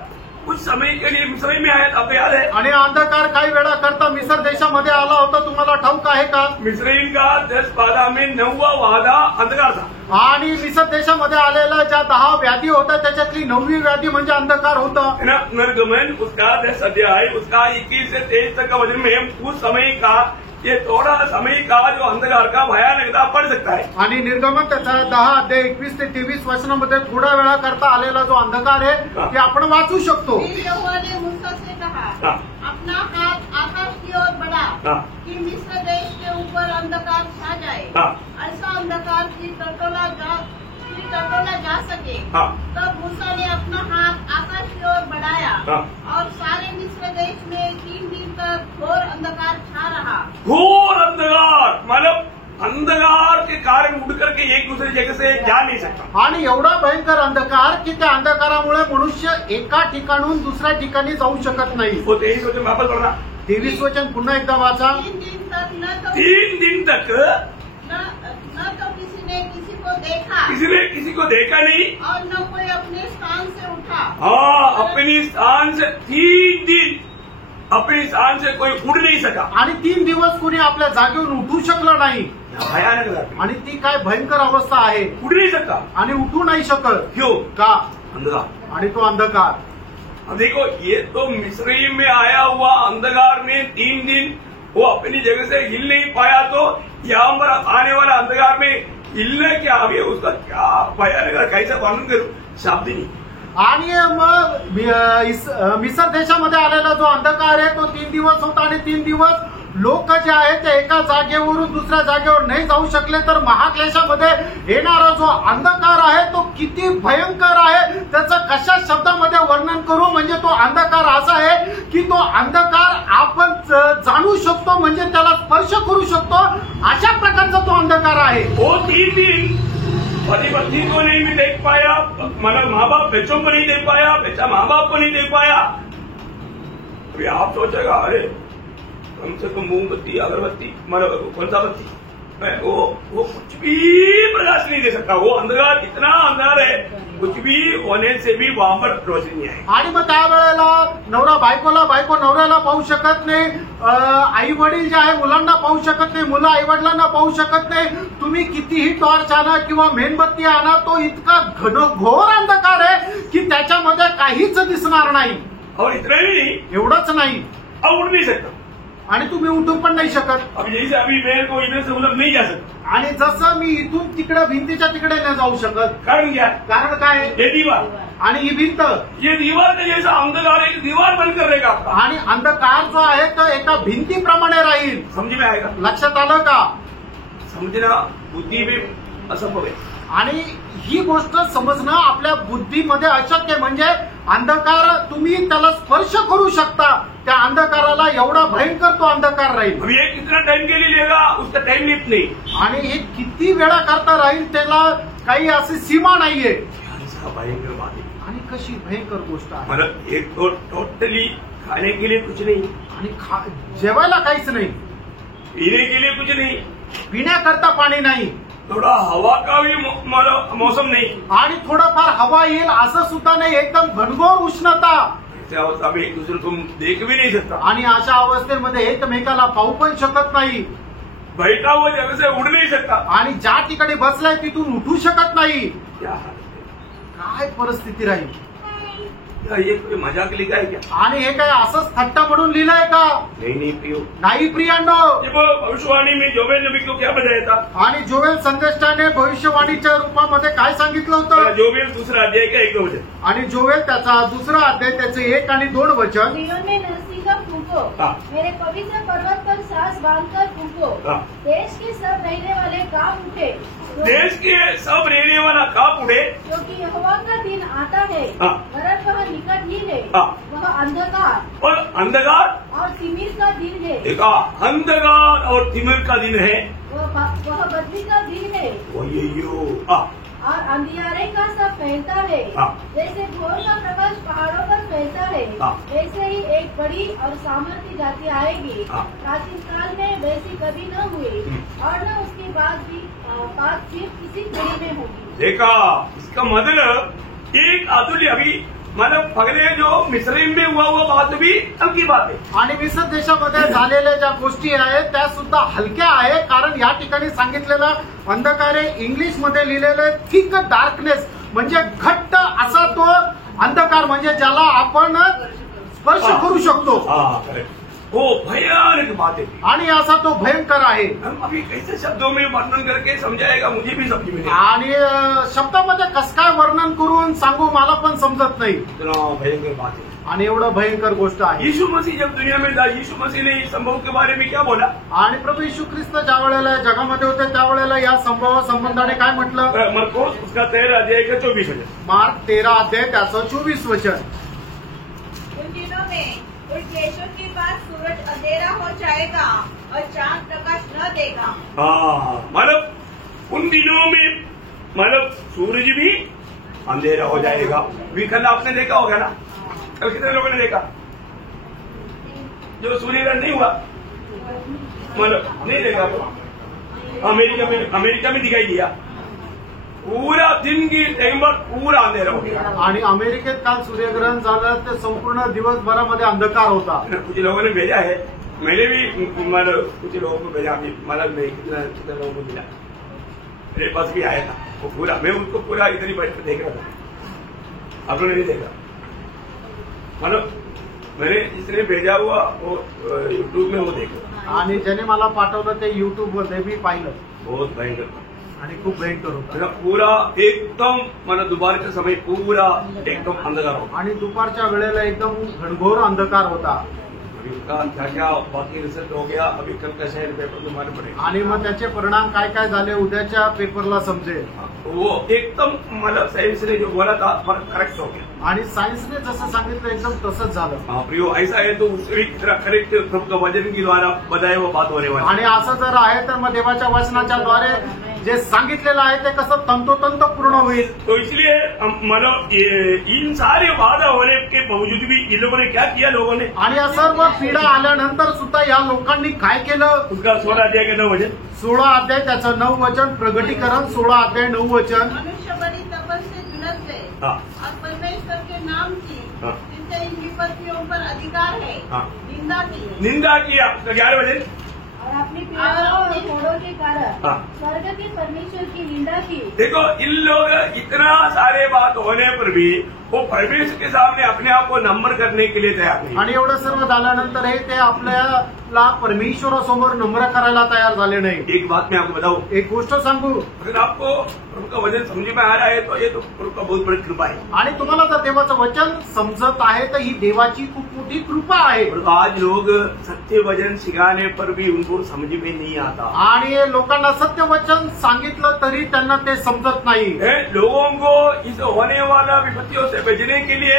कुछ समय के लिए मिस्र में आया था, आपको याद है? आणि अंधकार काही वेळा करता मिसर देशामध्ये आला होता, तुम्हाला ठाऊक आहे का? मिस्रईम का 10 बाधा में 9वां वादा अंधकार था। आणि मिसर देशामध्ये आलेल्या ज्या 10 व्याधी होत्या त्याच्यातली 9वी व्याधी म्हणजे अंधकार होता। है ना? निर्गमन उसका 10 अध्याय उसका 21 से 23 तक का वचन में उस समय का ये थोड़ा समय का जो अंधकार का भयानकता पड़ सकता है। आणि निर्गमन त्याचा 10 अध्याय 21 ते 23 वचनामध्ये थोड्या वेळा करता आलेला जो अंधकार आहे ते आपण वाचू शकतो। फिर यहोवा ने मूसा से कहा, हाँ। अपना हाथ आकाश की ओर बढ़ा हाँ। कि मिस्र देश के ऊपर अंधकार छा जाए, हाँ। ऐसा अंधकार की टटोला जा सके। हाँ। तब मूसा ने अपना हाथ आकाश की ओर बढ़ाया हाँ। और सारे मिस्र देश में 3 दिन तक घोर अंधकार छा रहा। घोर अंधकार मतलब अंधकार के कारण उड़ करके एक दूसरे जगह से जा नहीं सकता। आणि एवढा भयंकर अंधकार की त्या अंधकारामुळे मनुष्य एका ठिकाणून दुसऱ्या ठिकाणी जाऊ शकत नाही। वो 23 वचन वापस पढ़ना। 23 वचन पुन्हा एकदा वाचा। 3 दिन तक तीन दिन तक न तो किसी ने किसी को देखा किसी ने किसी को देखा नहीं और न कोई अपने स्थान से उठा। हाँ, अपनी स्थान से 3 दिन अपनी स्थान से कोई उड़ नहीं सका। आणि 3 दिवस कोणी आपल्या जागेवरून उठू शकलं नाही। भयानक बात। आणि ती काय भयंकर अवस्था आहे। उड़ नहीं सकता। आणि उठू नाही शकत। क्यों? का? अंधकार। आणि तो अंधकार। अब देखो ये तो मिस्रईम में आया हुआ अंधकार में 3 दिन वो अपनी जगह से हिल नहीं पाया, तो यहाँ पर आने वाला अंधकार में हिलना क्या, अभी उसका क्या भयानक कैसा वर्णन करूं, शब्द नहीं। आणि मग मिसर देशामध्ये आलेला जो अंधकार आहे तो 3 दिवस होता आणि 3 दिवस लोक जे आहेत ते एका जागेवरून दुसऱ्या जागेवर नाही जाऊ शकले। तर महाक्लेशामध्ये येणारा जो अंधकार आहे तो किती भयंकर आहे त्याचं कशा शब्दामध्ये वर्णन करू, म्हणजे तो अंधकार असा आहे की तो अंधकार आपण जाणू शकतो, म्हणजे त्याला स्पर्श करू शकतो, अशा प्रकारचा तो अंधकार आहे। वो 3 दिन पति पत्नी को नहीं भी देख पाया, मतलब माँ बाप बच्चों को नहीं देख पाया, बच्चा माँ बाप को नहीं देख पाया। अभी आप सोचेगा अरे कम से कम मोमबत्ती अगरबत्ती मतलब कौन सा बत्ती वो कुछ भी प्रकाश नहीं दे सकता। वो अंधकार इतना अंधार है, कुछ भी होने से भी वहां पर रोशनी नहीं आएगी। आणि मग त्यावेळेला नवरा बायकोला, बायको नवऱ्याला पाहू शकत नाही, आई वडील जे आहे मुलांना पाहू शकत नाही, मुलं आई वडिलांना पाहू शकत नाही। तुम्ही कितीही टॉर्च आणा किंवा मेणबत्ती आणा, तो इतका घनघोर अंधकार आहे की त्याच्यामध्ये काहीच दिसणार नाही। और इतना ही नहीं, एवढंच नाही, अब उड़ नहीं सकता। आणि तुम्ही उठून पण नाही शकत। अभी जैसे अभी मेरे को इधर से उधर नहीं जा सकता। आणि जसं मी इथून तिकडे भिंतीच्या तिकडे नाही जाऊ शकत। कारण क्या? कारण काय? ये दीवार, आणि ही भिंत, ये दीवार का जैसा अंधकार एक दीवार बंद कर देगा आपका। आणि अंधकार जो आहे तो एका भिंतीप्रमाणे राहील। समझ में आएगा? लक्षात आलं का? समझना बुद्धि में असंभव है। आणि ही गोष्ट समजणं आपल्या बुद्धीमध्ये अशक्य, म्हणजे अंधकार तुम्ही त्याला स्पर्श करू शकता, त्या अंधकाराला एवढा भयंकर तो अंधकार राहील। अब ये कितना टाइम के लिए लेगा उसका टाइम लिमिट नहीं। आणि हे किती वेळा करता राहील त्याला काही अशी सीमा नाहीये। भयंकर बात है। आणि कशी भयंकर गोष्ट आहे। मतलब एक तो टोटली खाने के लिए कुछ नहीं, आणि जेवायला काहीच नाही, पीने के लिए कुछ नहीं, पिण्याकरता पाणी नाही, थोड़ा हवा का भी मौसम नहीं, आणि थोडंफार हवा येईल असं सुद्धा नाही, एकदम घनघोर उष्णता। ऐसी अवस्था में एक दूसरे को देख भी नहीं सकता। आणि अशा अवस्थेमध्ये एकमेकाला पाहू पण शकत नाही, बैठा हुआ जगह से उड़ नहीं सकता। आणि ज्या ठिकाणी बसलाय तिथून उठू शकत नाही। क्या हालत है? काय परिस्थिती राहील? क्या ये कोई मजाक लिखा है क्या? आणि हे काय असंच थट्टा म्हणून लिहिलंय का? नहीं प्रियो। नाही प्रियांनो। ये वो भविष्यवाणी में जोवेल नबी को क्या बताया था? आणि जोवेल संदेष्टाने भविष्यवाणीच्या रूपामध्ये काय सांगितलं होतं? जोवेल दूसरा अध्याय का 1 वचन। आणि जोवेल त्याचा 2रा अध्याय त्याचे 1 आणि 2 वचन। सियोन में नरसिंह फूंको, उठो, हाँ। मेरे पवित्र पर्वत पर सांस बांधकर फूंको। हाँ। देश के सब रहने वाले कांप उठे, देश के सब रहने वाला कांप उठे, क्योंकि यहोवा का दिन आता है, हाँ। वरन वह निकट ही है। हाँ। वह अंधकार और अंधकार और तिमिर का दिन है, देखा, अंधकार और तिमिर का दिन है, वह बदली का दिन है, वो ये और अंधियारे का सब फैलता है। हाँ। जैसे भोर का प्रकाश पहाड़ों पर फैलता है, हाँ। वैसे ही एक बड़ी और सामर्थ्य जाति आएगी। हाँ। प्राचीन काल में वैसी कभी न हुई, और न उसकी बात फिर किसी पीढ़ी में होगी। देखा, इसका मतलब एक अतुल्य अभी मतलब पगले जो मिस्रीम में हुआ बात भी हलकी बात आहे. आणि मिसर देशामध्ये झालेल्या ज्या गोष्टी आहेत त्या सुद्धा हलक्या आहे. कारण या ठिकाणी सांगितलेलं अंधकार आहे, इंग्लिशमध्ये लिहिलेलं थिक डार्कनेस म्हणजे घट्ट असा तो अंधकार, म्हणजे ज्याला आपण स्पर्श करू शकतो. हाँ करेक्ट. वो भयानक बात है. आणि असा तो भयंकर आहे. हम अभी कैसे शब्दों में वर्णन करके समझाएगा, मुझे भी समझ में नहीं. आणि शब्दामध्ये कसं काय वर्णन करून सांगू मला पण समजत नाही. इतना भयंकर बात है. आणि एवढं भयंकर गोष्ट आहे. यीशु मसीह जब दुनिया में था, यीशु मसीह ने इस संभव के बारे में क्या बोला? आणि प्रभू येशू ख्रिस्त ज्या वेळेला जगामध्ये होते त्यावेळेला या संभवा संबंधाने काय म्हटलं? मरकोस उसका 13 अध्याय का 24 वचन. मार्क 13 अध्याय त्याचं 24 वचन. उन दिनों में उन देशों के बाद सूरज अंधेरा हो जाएगा और चांद प्रकाश न देगा. हाँ मतलब उन दिनों में मतलब सूरज भी अंधेरा हो जाएगा. भी कल आपने देखा होगा ना, कल कितने लोगों ने देखा जो सूर्यग्रहण नहीं हुआ? मतलब नहीं देखा तो अमेरिका में दिखाई दिया, पूरा दिन की टाइम पर पूरा अंधेरा हो गया. आणि अमेरिकेत काल सूर्यग्रहण झालं ते संपूर्ण दिवसभरामध्ये अंधकार होता. कुछ लोगों ने भेजा है, मैंने भी मतलब कुछ लोगों को भेजा, मतलब नहीं कितने लोगों को मिला, मेरे पास भी आया था वो पूरा. मैं उसको पूरा इधर ही बैठ कर देख रहा था, आप लोगों ने नहीं देखा. मतलब मैंने जिसने भेजा हुआ वो यूट्यूब में वो देखा आणि ज्याने मला पाठवलं ते युट्यूब मध्ये मी पाहिलं. बहुत भयंकर आणि खूप भयंकर होता. मतलब पूरा एकदम मतलब दोपहर समय पूरा एकदम अंधकार होता. आणि दुपारच्या वेळेला एकदम घनघोर अंधकार होता. अभी उसका क्या क्या बाकी रिजल्ट हो गया, अभी कल का शायद पेपर में मालूम पड़ेगा. आणि मग त्याचे परिणाम काय काय झाले उद्याच्या पेपरला समजेल. वो एकदम मतलब साइंस ने जो बोला था करेक्ट हो गया. आणि सायन्सने जसं सांगितलं एकदम तसंच झालं. हाँ प्रियो, ऐसा है तो उससे भी कितना करेक्ट सबका वजन के द्वारा बताए वो बात होने वाली. आणि असं जर आहे तर मग देवाच्या वचनाच्या द्वारे जे सांगितलेलं आहे ते कसं तंतोतंत पूर्ण होईल. तो इसलिए मतलब इन सारे वादा होने के बावजूद भी इन लोगों ने क्या किया, लोगों ने आणि या सर्व पीडा आल्यानंतर सुद्धा या लोकांनी काय केलं? उसका 16 अध्याय के 9 वचन. 16 अध्याय त्याचं 9 वचन. प्रगटीकरण 16 अध्याय 9 वचन. मनुष्य बड़ी तपन से झुलस गए हाँ. और परमेश्वर के नाम की हाँ. जिनसे इन विपत्तियों पर अधिकार है हाँ. निंदा की. निंदा किया. तो 11 वचन. और अपनी पीड़ाओं और फोड़ों के कारण हाँ. स्वर्ग के परमेश्वर की निंदा की. देखो इन लोग इतना सारे बात होने पर भी वो परमेश्वर के सामने अपने आप को नम्र करने के लिए तैयार नहीं. आणि एवढं सर्व झाल्यानंतर हे ते आपल्याला परमेश्वरासमोर नम्र करायला तयार झाले नाही. एक बात मैं आपको बताऊं, एक गोष्ट सांगू, अगर आपको प्रभु का वचन समझ में आ रहा है तो ये तो प्रभु का बहुत बड़ी कृपा है. आणि तुम्हाला जर देवाचं वचन समजत आहे तर ही देवाची खूप मोठी कृपा आहे. और आज लोग सत्य वचन सिखाने पर भी उनको समझ में नहीं आता. आणि लोकांना सत्य वचन सांगितलं तरी त्यांना ते समजत नाही. लोगों को इस होने वाला विपत्तियों से बचने के लिए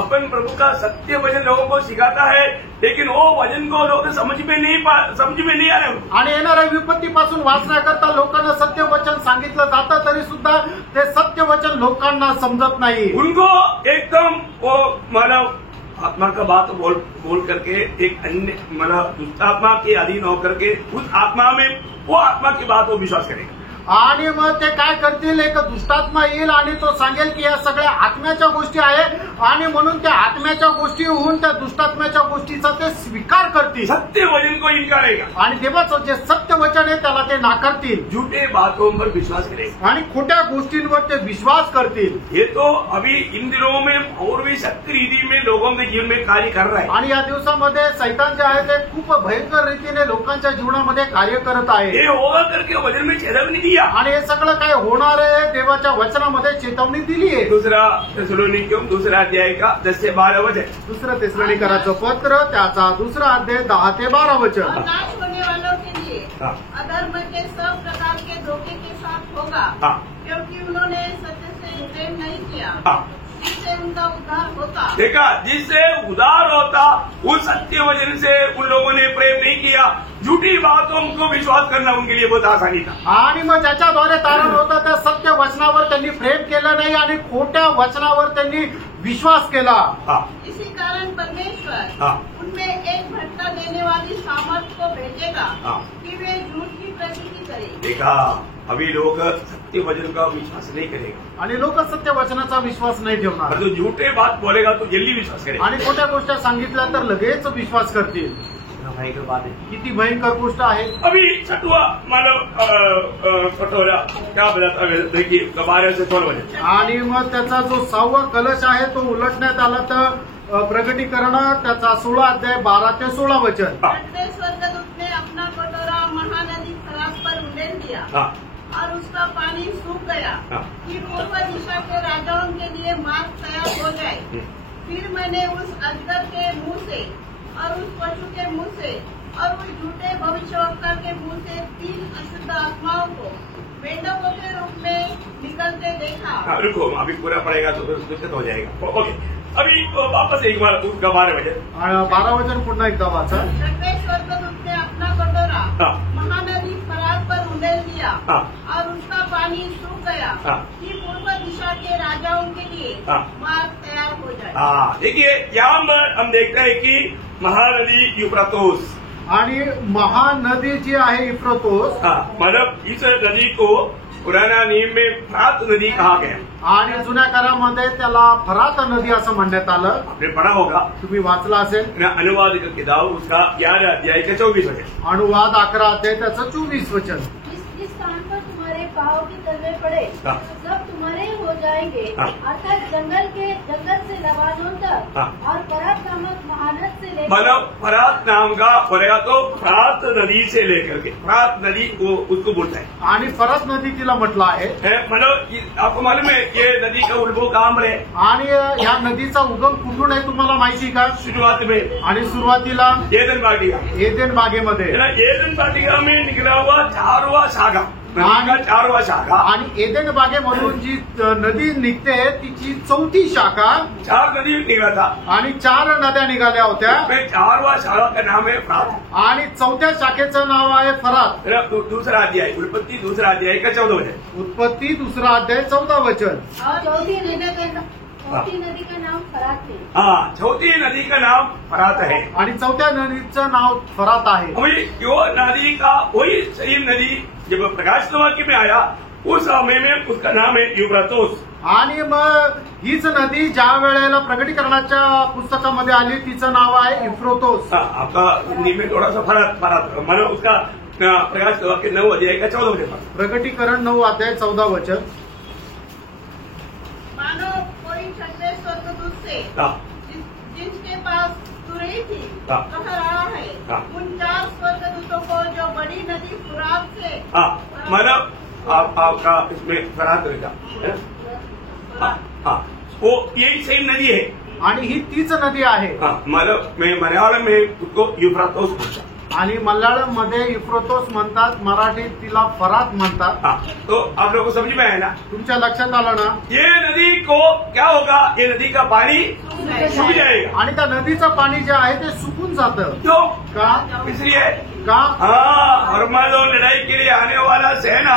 अपन प्रभु का सत्य वचन लोगों को सिखाता है, लेकिन वो वचन को लोग समझ में नहीं आ रहे. आणि येणाऱ्या विपत्तीपासून वाचण्याकरता लोकांना सत्य वचन सांगितलं जातं तरी सुद्धा ते सत्य वचन लोकांना समजत नाही. उनको एकदम वो मतलब आत्मा का बात बोल करके एक अन्य मतलब दुष्ट आत्मा के अधीन होकर के उस आत्मा में वो आत्मा की बात वो विश्वास करेगा. आणि मग ते काय करतील, एक दुष्टात्मा येईल आणि तो सांगेल की या सगळ्या आत्म्याच्या गोष्टी आहे आणि म्हणून त्या आत्म्याच्या गोष्टी होऊन त्या दुष्टात्म्याच्या गोष्टीचा ते स्वीकार करतील. सत्य वचन को इनकारेगा आणि देवाचं जे सत्य वचन आहे त्याला ते नाकारतील. झूठे बातों पर विश्वास करेगा आणि खोट्या गोष्टींवर ते विश्वास करतील. ये तो अभी इन दिनों में और भी शक्ति रीति में लोगों के जीवन में कार्य कर रहा है. आणि या दिवसामध्ये सैतान जे आहे ते खूप भयंकर रीतीने लोकांच्या जीवनामध्ये कार्य करत आहे. ये होगा करके वचन में चेतावनी दिया. दिया। आणि हे सगळं काय होणार आहे देवाच्या वचनामध्ये चेतावणी दिली आहे। दूसरा थिस्सलुनीकियों दूसरा अध्याय का 10 से 12 वचन। दुसरं थिस्सलुनीकराचं पत्र त्याचा दुसरा अध्याय 10 ते 12 और वचन। नाश होने वालों के लिए हाँ। अधर्म के सब प्रकार के धोखे के साथ होगा, हाँ। क्योंकि उन्होंने सत्य से प्रेम नहीं किया, हाँ। जिससे उनका उद्धार होता। देखा, जिससे उदार होता उस सत्य वचन से उन लोगों ने प्रेम नहीं किया। झूठी बातों को विश्वास करना उनके लिए बहुत आसानी था। आणि मग ज्याच्याद्वारे तारण होतं त्या सत्य वचनावर त्यांनी प्रेम केलं नाही आणि खोट्या वचनावर त्यांनी विश्वास केला। हाँ। इसी कारण परमेश्वर हाँ। उनमें एक भटका देने वाली सामर्थ को भेजेगा हाँ। कि वे झूठ की प्रतीति करें। देखा, अभी लोग सत्य वचन का विश्वास नहीं करेगा, आणि लोक सत्य वचनाचा विश्वास नाही ठेवणार और जो झूठे बात बोलेगा तो जल्दी विश्वास करेगा। आणि खोट्या गोष्टी सांगितल्या तर लगेच विश्वास करतील। भयंकर बात है। किती भयंकर गोष्ट आहे। अभी छठवा मानव कटोरा क्या बताता है, देखिए 12 से 16 वचन। आणि मग त्याचा जो 6वा कलश आहे तो उलटण्यात आला तर प्रगटीकरण त्याचा 16 अध्याय 12 ते 16 वचन। छठवें स्वर्गदूत ने अपना कटोरा महानदी फरात पर उंडेल दिया हाँ। और उसका पानी सूख गया हाँ। कि पूर्व दिशा के राजाओं के लिए मार्ग तैयार हो जाए। फिर मैंने उस अजगर के मुंह से और उस पशु के मुंह से और उस झूठे भविष्यवक्ता के मुंह से 3 अशुद्ध आत्माओं को मेंढकों के रूप में निकलते देखा। हाँ, रुको, अभी पूरा पड़ेगा तो फिर दिक्कत हो जाएगा। ओके, अभी वापस एक बार उसका 12 वचन। आणि 12 वचन पुन्हा एकदा वाचा। छठवें स्वर्गदूत ने अपना कटोरा हाँ। महानदी फरात पर उंडेल दिया हाँ। और उसका पानी सूख गया हाँ। कि पूर्व दिशा के राजाओं के लिए हाँ। मार्ग तैयार हो जाए। हाँ, देखिए यहाँ पर हम देखते हैं कि महानदी यूफ्रातोस, आणि महानदी जी आहे इफ्रतोस, हाँ, मतलब इस नदी को पुराना नियम में फ्रात नदी कहा गया। आणि जुन्या काळामध्ये त्याला फरात नदी असं म्हणण्यात आलं। आपने पढ़ा होगा, तुम्ही वाचला असेल। अनुवाद का किताब उसका 11 अध्याय का 24 वचन। अनुवाद 11 अध्याय त्याचं 24 वचन। जिस स्थान पर तुम्हारे पाँव के तलवे पड़े हाँ। सब तुम्हारे हो जाएंगे, हाँ। अर्थात जंगल से लबानोन तक हाँ। और फरात नामक महानद से लेकर मतलब फरात नाम का पड़ेगा तो फ्रात नदी से लेकर के, फ्रात नदी वो उसको बोलता है। आणि फरात नदी तिला म्हटलं आहे। मतलब आपको मालूम है ये नदी का उद्भव कहाँ है? आणि या नदीचा उगम कुठून आहे तुम्हाला माहिती का? शुरुआत में आणि सुरुवातीला एदन वाटिका, एदेन बागेमध्ये। एदन वाटिका में निकला हुआ 4वां शाखा, नदी का 4वां शाखा। आणि एदेन बागेमधून जी नदी निघते तिची 4थी शाखा। 4 नदी निकला था आणि 4 नद्या निघाल्या होत्या। 4वां शाखा का नाम है फ्रात। आणि 4थ्या शाखेचं नाव आहे फरात। दूसरा अध्याय उत्पत्ति, दूसरा अध्याय का 14 वचन। उत्पत्ति दूसरा अध्याय 14 वचन। और चौथी नदी का नाम फरात है। हाँ, चौथी नदी का नाम फरात है। आणि 4थ्या नदीचं नाव फरात आहे। वो नदी का वही सेम नदी जब प्रकाश वाक्य में आया उस समय में उसका नाम है यूफ्रातोस। आणि मग हीच नदी ज्या वेळेला प्रकटीकरणाच्या पुस्तकामध्ये आली तिचं नाव आहे इफ्रोतोस। हाँ, आपका हिंदी में थोड़ा सा फरात मानो उसका प्रकाश वाक्य 9 अध्याय का 14 वचन। प्रकटीकरण 9 अध्याय 14 वचन। मानो कोई छठवें स्वर्गदूत से हाँ। जिसके पास तुरही थी हाँ। कह रहा है, हाँ। उन 4 स्वर्गदूतों को जो बड़ी नदी फुरात से हाँ, मतलब आपका इसमें फरात रहेगा। हाँ, हाँ, वो यही सेम नदी है। आणि ही तीच नदी आहे। हाँ, मतलब मैं मलयालम में उसको यूफ्रातोस बोलता। आणि मल्याळम मध्ये इफ्रोतोस म्हणतात, मराठीत तिला फरात म्हणतात। हाँ, तो आप लोगों को समझ में आया ना? तुमच्या लक्षात आलं ना? ये नदी को क्या होगा? ये नदी का पानी सूख जाएगा। आणि त्या नदीचं पाणी जे आहे ते सुकून जातं। क्यों? का? इसलिए का? हाँ, हरमज़ोन लड़ाई के लिए आने वाला सेना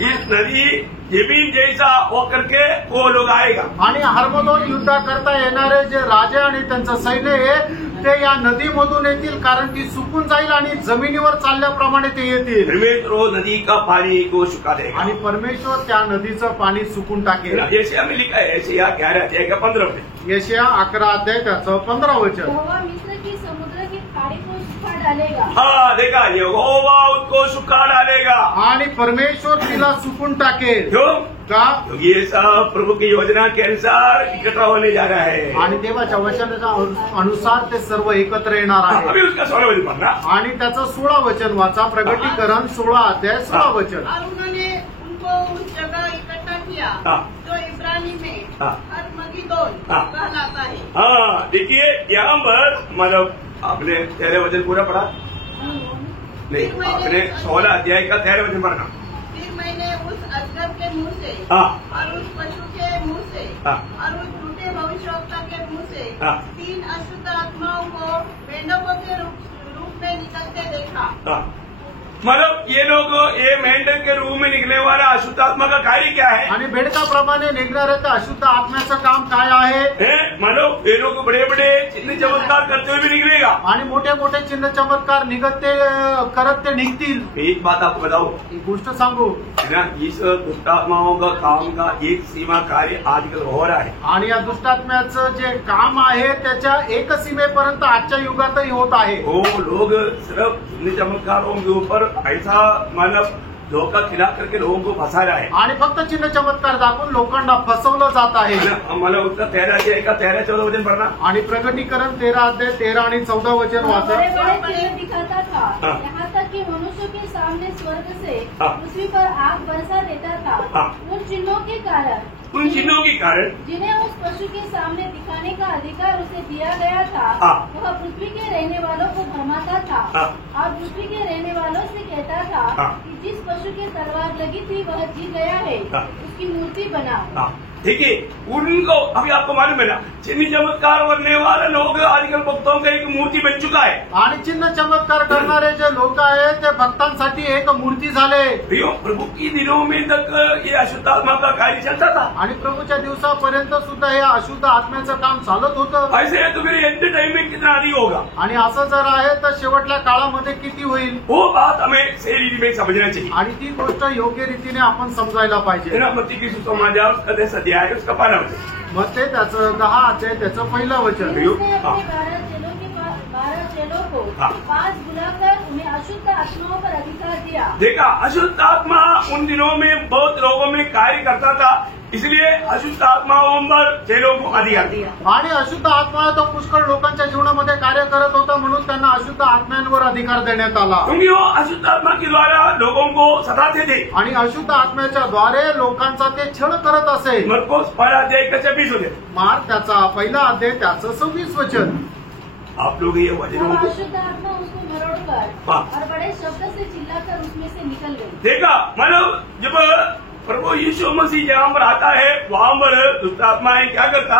इस नदी जमीन जैसा होकर के वो लोग आएगा। आणि हरमदोन युद्ध करता येणारे जे राजे आणि त्यांचं सैन्य आहे ते या नदीमधून येतील, कारण ती सुकून जाईल आणि जमिनीवर चालल्याप्रमाणे ते येतील। परमेश्वर वो नदी का पानी को सुखा देगा आणि परमेश्वर त्या नदीचं पाणी सुकून टाकेल। यशायाह में लिखा है, यशायाह 11 अध्याय का 15 वचन। यशायाह 11 अध्याय त्याचं 15 वचन। यहोवा मिस्र की समुद्र की खाड़ी को सुखा डालेगा। हाँ, देखा, यहोवा उसको सुखा डालेगा। आणि परमेश्वर तिला सुकून टाकेल। क्यों? का? क्योंकि ये सब प्रभु की योजना के अनुसार इकट्ठा होने जा रहा है। आणि देवाच्या वचनाच्या अनुसार ते सर्व एकत्र येणार आहे। अभी उसका 16 वचन पढ़ना। आणि त्याचं 16 वचन वाचा। प्रगटीकरण 16 अध्याय 16 वचन। और उन्होंने हाँ। जो इब्रानी में हाँ। हरमगिदोन हाँ। कहलाता है। हाँ, देखिए यहाँ पर मतलब आपने 13 वचन पूरा पढ़ा नहीं, आपने 16 अध्याय का 13 वचन पढ़ना। फिर मैंने उस अजगर के मुंह से हाँ। और उस पशु के मुंह से हाँ। और उस झूठे भविष्यवक्ता के मुंह से हाँ। 3 अशुद्ध आत्माओं को मेंढकों के रूप में निकलते देखा। हाँ, मतलब ये लोग ये मेंढक के रूप में निकलने वाला अशुद्ध आत्मा का कार्य क्या है? आणि बेडकाप्रमाणे निघणाऱ्या त्या अशुद्ध आत्म्याचं काम काय आहे? मतलब ये लोग बड़े बड़े चिन्ह चमत्कार करते हुए भी निकलेगा। आणि मोठे मोठे चिन्ह चमत्कार करत ते निघतील। एक बात आपको बताऊं, एक गोष्ट सांगू ना, इस दुष्ट आत्माओं का काम का एक सीमा कार्य आजकल हो रहा है। आणि या दुष्टात्म्याचं जे काम आहे त्याच्या एक सीमेपर्यंत आजच्या युगातही होत आहे। वो लोग सिर्फ चिन्ह चमत्कारों के ऊपर ऐसा मतलब धोखा खिला करके लोगों को फंसा रहा है आणि फक्त चिन्ह चमत्कार दाखवून लोकांना फसवलं जात आहे। मला उसका 13 अध्याय का 13-14 वचन पढ़ना। आणि प्रकटीकरण 13 अध्याय 13 आणि 14 वचन वाचा। बड़े बड़े चिन्ह दिखाता था, हाँ। यहाँ तक कि मनुष्य के सामने स्वर्ग से हाँ। पृथ्वी पर आग बरसा देता था। हाँ। उन चिन्हों के कारण, उन चिन्हों के कारण जिन्हें उस पशु के सामने दिखाने का अधिकार उसे दिया गया था, हाँ। वह पृथ्वी के रहने वालों को भरमाता था हाँ। और पृथ्वी के रहने वालों से कहता था हाँ। कि जिस पशु की तलवार लगी थी वह जीत गया है, हाँ। उसकी मूर्ति बना। हाँ, ठीक है, उनको अभी आपको मालूम है ना, चिन्ह चमत्कार करने वाले लोग आजकल भक्तों का एक मूर्ति बन चुका है। आणि चिन्ह चमत्कार करणारे जे लोक आहेत ते भक्तांसाठी एक मूर्ती झाले। प्रियो, प्रभु की दिनों में तक ये अशुद्ध आत्मा का कार्य चलता था। आणि प्रभूच्या दिवसापर्यंत सुद्धा हे अशुद्ध आत्म्याचं काम चालत होतं। ऐसे है तो फिर एंड टाइम में कितना अधिक होगा? आणि असं जर आहे तर शेवटल्या काळामध्ये किती होईल? वो बात हमें सही रीति में समझना चाहिए। आणि ती गोष्ट योग्य रीतीने आपण समजायला पाहिजे। है ना, मत्ती की सुसमाचार उसका 10 अध्याय है, उसका 12 वचन। मग ते त्याचं 10 अध्याय त्याचं पहिलं वचन। फिर उसने हाँ। अपने 12 चेलों को हाँ। पास बुलाकर उन्हें अशुद्ध आत्माओं पर अधिकार दिया। देखा, अशुद्ध आत्मा उन दिनों में बहुत लोगों में कार्य करता था, इसलिए अशुद्ध आत्माओं पर चेलों को अधिकार दिया। आणि अशुद्ध आत्मा तो पुष्कळ लोकांच्या जीवनामध्ये कार्य करत होता म्हणून त्यांना अशुद्ध आत्म्यांवर अधिकार देण्यात आला। क्योंकि वो अशुद्ध आत्मा के द्वारा लोगों को सताते थे। आणि अशुद्ध आत्म्याच्या द्वारे लोकांचा ते छळ करत असे। मरकोस 12 अध्याय का 26 वचन। मार्क त्याचा पहिला अध्याय त्याचं 26 वचन। आप लोग ये वचनों तब को अशुद्ध आत्मा उसको मरोड़कर हाँ। और बड़े शब्द से चिल्लाकर उसमें से निकल गई। देखा, मतलब जब प्रभु यीशु मसीह जहाँ पर आता है वहाँ पर दुष्ट आत्माएं क्या करता,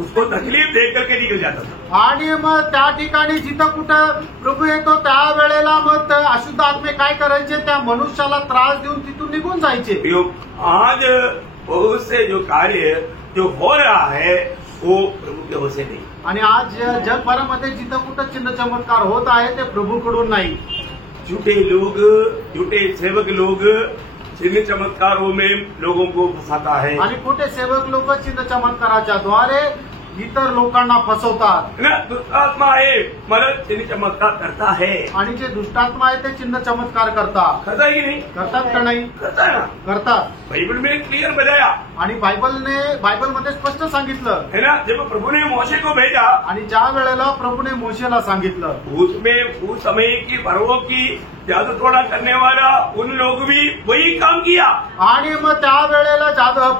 उसको तकलीफ दे करके निकल जाता था। आणि मग त्या ठिकाणी जिथं कुठं प्रभू येतो त्यावेळेला मग त्या अशुद्ध आत्मे काय करायचे, त्या मनुष्याला त्रास देऊन तिथून निघून जायचे। आज बहुत से जो कार्य जो हो रहा है वो प्रभु के होश से नहीं। आणि आज जगभरामध्ये जिथं कुठं चिन्ह चमत्कार होत आहे ते प्रभूकडून नाही। झूठे लोग, झूठे सेवक लोग चिन्ह चमत्कारों में लोगों को फंसाता है। आणि खोटे सेवक लोक चिन्ह चमत्काराच्या द्वारे इतर लोकांना फसवतात। ना, दुष्ट आत्मा है मगर चिन्ह चमत्कार करता है। आणि जे दुष्टात्मा आहे ते चिन्ह चमत्कार करतात। करता है कि नहीं? करतात का नाही? करता है ना। करतात। बाइबल में क्लियर बताया आणि बायबलमध्ये स्पष्ट सांगितलं है ना, जब प्रभु ने मोशे को भेजा आणि ज्या वेळेला प्रभूने मोशेला सांगितलं उसमें उस समय की फरोह की जादू टोना करने वाला उन लोग भी वही काम किया। आणि मग त्यावेळेला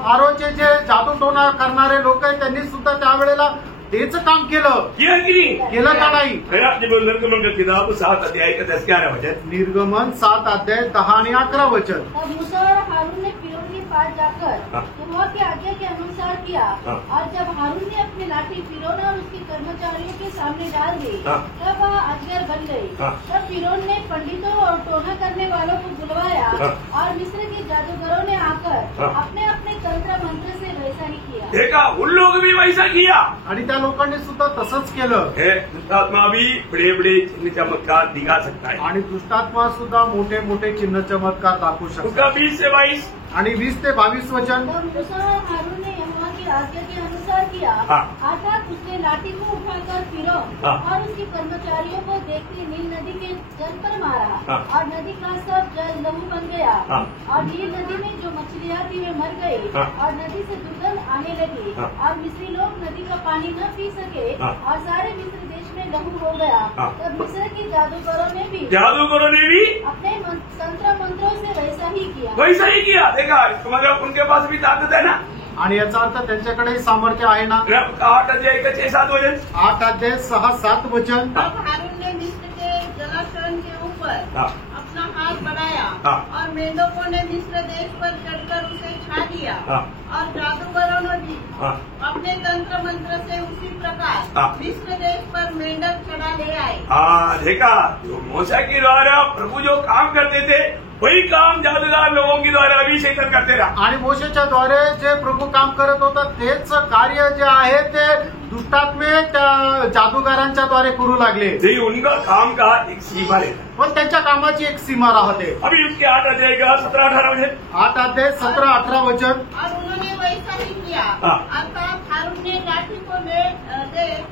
फारोचे जे जादूटोणा करणारे लोक आहेत त्यांनी सुद्धा त्यावेळेला तेच काम केलं। किया कि नहीं? केलं का नाही? है ना, जब निर्गमन का किताब 7 अध्याय का 10-11 वचन। निर्गमन 7 अध्याय 10 आणि 11 वचन। तब मूसा और हारून ने फिरौन के पास जाकर हाँ। यहोवा की आज्ञा के अनुसार किया। हाँ। और जब हारून ने अपनी लाठी फिरौन और उसके कर्मचारियों के सामने डाल दी, हाँ। तब वह अजगर बन गई। हाँ। तब फिरौन ने पंडितों और टोना करने वालों को बुलवाया हाँ। और मिस्र के जादूगरों ने आकर हाँ। अपने अपने तंत्र मंत्र से वैसा ही किया। देखा, उन लोग भी वैसा किया। आणि त्या लोकांनी सुद्धा तसंच केलं। दुष्टात्मा भी बड़े बड़े चिन्ह चमत्कार दिखा सकता है। आणि दुष्टात्मा सुद्धा मोठे मोठे चिन्ह चमत्कार दाखवू शकतो। उसका 20 से 22। आणि 20 ते 22 वचन। तब मूसा और हारून ने यहोवा की आज्ञा के अनुसार किया। हाँ। अर्थात उसने लाठी को उठाकर फिरौन हाँ। और उसके कर्मचारियों को देखती नील नदी के जल पर मारा। हाँ। और नदी का सब जल लहू बन गया। हाँ। और नील नदी में जो मछलियां थी वे मर गए हाँ। और नदी से दुर्गंध आने लगी हाँ। और मिस्री लोग नदी का पानी न पी सके हाँ। और सारे मिस्र देश में लहू हो गया। हाँ। तब मिस्र के जादूगरों ने भी जादूगरों ने भी अपने तंत्र मंत्रों से वैसा ही किया। वैसा ही किया। देखा, मतलब उनके पास भी ताकत है ना। आणि याचा अर्थ त्यांच्याकडे सामर्थ्य आहे ना। 8:6-7 वचन 8:6-7 वचन। तब हारून ने मिस्र के जलाशयों के ऊपर हाँ। अपना हाथ बढ़ाया हाँ। और मेंढकों ने मिस्र देश पर चढ़कर उसे छा लिया हाँ। और जादूगरों ने भी हाँ। अपने तंत्र मंत्र से उसी प्रकार हाँ। मिस्र देश पर मेंढक चढ़ा ले आए। हाँ, देखा, जो मूसा के द्वारा प्रभु जो काम करते थे वही काम जादूगार लोगों के द्वारा भी शैतान करते रहा। आणि मोशेच्या द्वारे जे प्रभू काम करत होता तेच कार्य जे आहे ते दुष्टात्मे त्या जादूगारांच्या द्वारे करू लागले। यही उनका काम का एक सीमा रहता। पण त्यांच्या कामाची एक सीमा राहते। अभी उसके 8:17-18 वचन 8:17-18 वचन। और उन्होंने वैसा ही किया। हाँ। अर्थात हारून ने लाठी को ले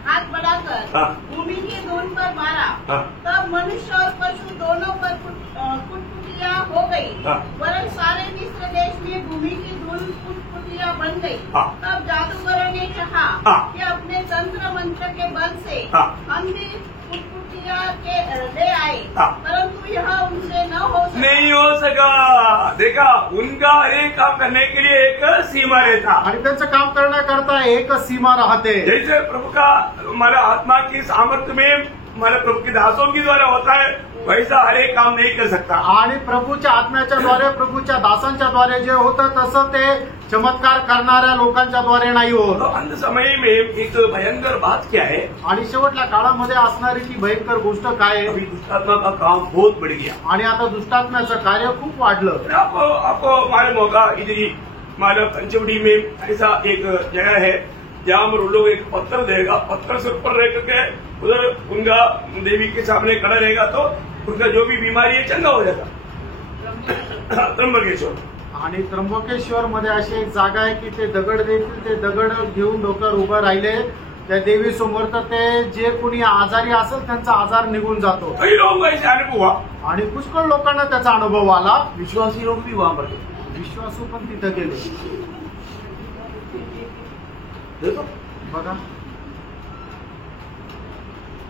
हाथ बढ़ाकर हाँ। भूमि की धूल पर मारा। हाँ। तब मनुष्य और पशु दोनों पर कुटकुटिया हो गई। हाँ। वरन सारे मिस्र देश में भूमि की धूल कुटकुटिया बन गई। हाँ। तब जादूगरों ने कहा हाँ। कि अपने तंत्र मंत्र के बल से हाँ। हम भी कुटकुटिया के ले आए, हाँ। परंतु यह उनसे न हो सका। नहीं हो सका। देखा, उनका हर एक काम करने के लिए एक सीमा रहता। आणि त्यांचं काम करण्याकरता एक सीमा राहते। जैसे प्रभु का हमारे आत्मा की सामर्थ्य में हमारे प्रभु के दासों के द्वारा होता है, वैसा हर एक काम नहीं कर सकता। आणि प्रभूच्या आत्म्याच्या द्वारे प्रभूच्या दासांच्या द्वारे जे होतं तसं ते चमत्कार करणाऱ्या लोकांच्या द्वारे नाही तो होत। अंत समय में एक भयंकर बात क्या है, आणि शेवटल्या काळामध्ये असणारी ती भयंकर गोष्ट काय आहे? अभी दुष्टात्मा का काम बहुत बढ़ गया। आणि आता दुष्टात्म्याचं कार्य खूप वाढलं। आपको मालूम होगा, इधर हमारे पंचवटी में ऐसा एक जगह है जहाँ पर लोग एक पत्थर देगा, पत्थर से ऊपर रह करके उधर उनका देवी के सामने खड़ा रहेगा तो उनका जो भी बीमारी है चंगा हो जाता। त्र्यंबकेश्वर आणि त्र्यंबकेश्वर मध्ये अशी एक जागा आहे की ते दगड देतील, ते दगड घेऊन डोक्यावर उभं राहिले त्या देवी समोर, तर ते जे कोणी आजारी असेल त्यांचा आजार निघून जातो। कई लोगों का ऐसा अनुभव हुआ। आणि पुष्कळ लोकांना त्याचा अनुभव आला। विश्वासी लोग भी वहां पर गए। विश्वासू पण तिथं गेले। देखो, बघा,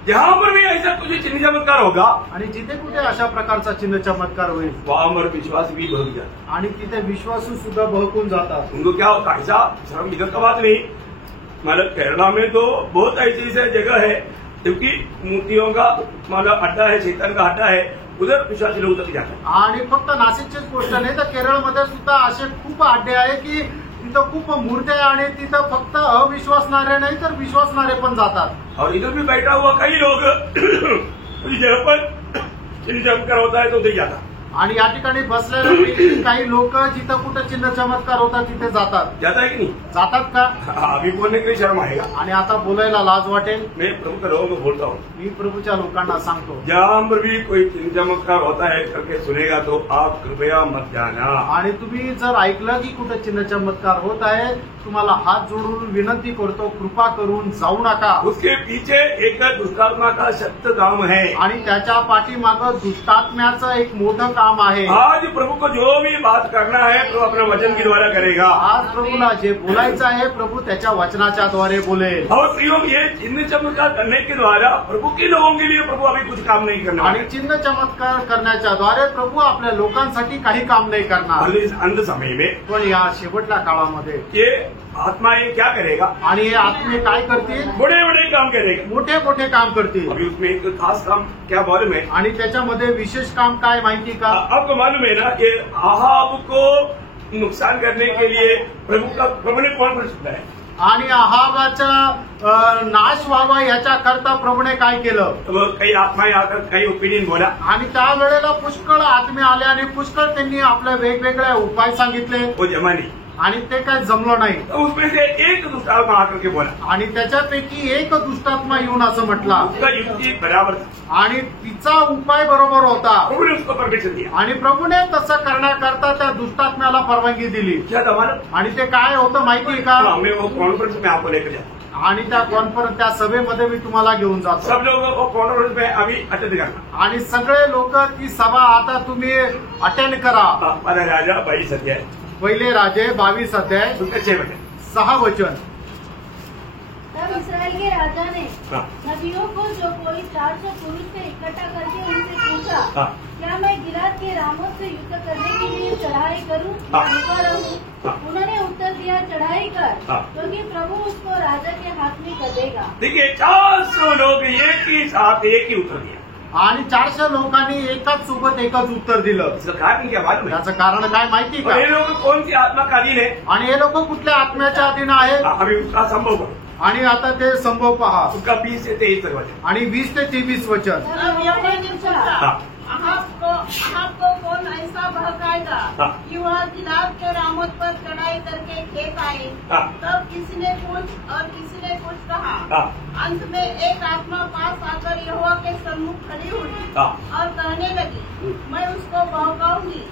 जहां पर भी ऐसा कुछ चिन्ह चमत्कार होगा आणि जिथे कुठे अशा प्रकारचा चिन्ह चमत्कार होईल वहां पर विश्वास भी बढ़ जाता। आणि तिथे विश्वासू सुद्धा बहकून जातात। उनको क्या होता है, ऐसा शर्म इधर का बात नहीं, मतलब केरला में तो बहुत ऐसी ऐसी जगह है क्योंकि मूर्तियों का मतलब अड्डा है, शैतान का अड्डा है, उधर विश्वासी लोग तक जाते हैं। आणि फक्त नाशिकचीच गोष्ट नाही तर केरळमध्ये सुद्धा असे खूप अड्डे आहे की तिथं खूप मूर्त्या आहे आणि तिथं फक्त अविश्वासणारे नाही तर विश्वासणारे पण जातात। और इधर भी बैठा हुआ कई लोग उस जगह पर चिन्ह चमत्कार होता है तो उधर जाता। आणि या ठिकाणी बसलेले काही लोक जिथं कुठं चिन्ह चमत्कार होतात तिथे जातात। जाता है कि नहीं? जातात का? अभी बोलने के लिए शर्म आएगा। आणि आता बोलायला लाज वाटेल। मैं प्रभु के लोगों को बोलता हूँ, मी प्रभूच्या लोकांना सांगतो, जहां पर भी कोई चिन्ह चमत्कार होता है करके सुनेगा तो आप कृपया मत जाना। आणि तुम्ही जर ऐकलं की कुठं चिन्ह चमत्कार होत आहे, तुम्हाला हात जोडून विनंती करतो, कृपा करून जाऊ नका। उसके पीछे एक दुष्टात्मा का सख्त काम है। आणि त्याच्या पाठीमागं दुष्टात्म्याचं एक मोठं काम आहे। आज प्रभु को जो भी बात करना है प्रभु अपने वचन के द्वारा करेगा। आज प्रभूला जे बोलायचं आहे प्रभू त्याच्या वचनाच्या द्वारे बोलेल। और प्रियों, ये चिन्ह चमत्कार करने के द्वारा प्रभु के लोगों के लिए प्रभु अभी कुछ काम नहीं करना आणि चिन्ह चमत्कार करण्याच्या द्वारे प्रभू आपल्या लोकांसाठी काही काम नाही करणार। और इस अंत समय में पण या शेवटल्या काळामध्ये ये आत्मा ये क्या करेगा, आणि हे आत्मे काय करतील? बड़े बड़े काम करेगा। मोठे मोठे काम करतील। अभी उसमें एक खास काम क्या मालूम है? आणि त्याच्यामध्ये विशेष काम काय माहिती का? आपको मालूम है ना, ये आहाब को नुकसान करने के लिए प्रभु ने कौन प्रस्तुत है? आणि अहाबाचा नाश व्हावा याच्या करता प्रभूने काय केलं? तो कई आत्माएं आकर कई ओपिनियन बोला आणि त्यावेळेला पुष्कळ आत्मे आले आणि पुष्कळ त्यांनी आपले वेगवेगळे उपाय सांगितले वो जमा नहीं। आणि ते काय जमलं नाही। तो उसमें से एक दुष्टात्मा आकर के बोला, आणि त्याच्यापैकी एक दुष्टात्मा येऊन असं म्हटला उसका युक्ति बराबर था। आणि तिचा उपाय बरोबर होता प्रभु ने उसको परमिशन दिया। आणि प्रभूने तसं करण्याकरता त्या दुष्टात्म्याला परवानगी दिली। क्या था मालूम? आणि ते काय होतं माहितीये का? मैं वो कॉन्फ्रेंस में आपको लेकर जाता हूँ। आणि त्या कॉन्फरन्स त्या सभेमध्ये मी तुम्हाला घेऊन जातो। सब लोगों को कॉन्फ्रेंस में अभी अटेंड करना। आणि सगळे लोक ती सभा आता तुम्ही अटेंड करा। हमारा राजा भाई सत्य है। पहिले राजे 22 अध्याय उसका 6 वचन 6 वचन। तब इसराइल के राजा ने हाँ। नबियों को जो कोई 400 पुरुष से इकट्ठा करके उनसे पूछा, हाँ। क्या मैं गिलाद के रामोत से युद्ध करने के लिए चढ़ाई करूं या हाँ। रुका रहूं? हाँ। उन्होंने उत्तर दिया, चढ़ाई कर, हाँ। क्योंकि प्रभु उसको राजा के हाथ में कर देगा। देखिए 400 लोग एक ही साथ एक ही उत्तर दिया। आणि 400 लोकांनी एकाच सोबत एकच उत्तर दिलं। इसका कारण क्या मालूम है? याचं कारण काय माहिती और ये का? लोग कौन सी आत्मा का अधीन है? आणि हे लोक कुठल्या आत्म्याच्या अधीन आहेत? अभी उसका संभव करो। आणि आता ते संभव पहा उसका 20 से 23 तक वचन। आणि 20 ते 23 वचन। तब यहोवा ने पूछा, हाँ। अहाब को कौन ऐसा बहकाएगा हाँ। कि वह गिलाद के रामोत पर चढ़ाई करके खेत आए? हाँ। तब किसी ने कुछ और किसी ने कुछ कहा। हाँ। अंत में एक आत्मा पास आकर यहोवा के सम्मुख खड़ी हुई हाँ। और कहने लगी, मैं उसको बहकाऊंगी।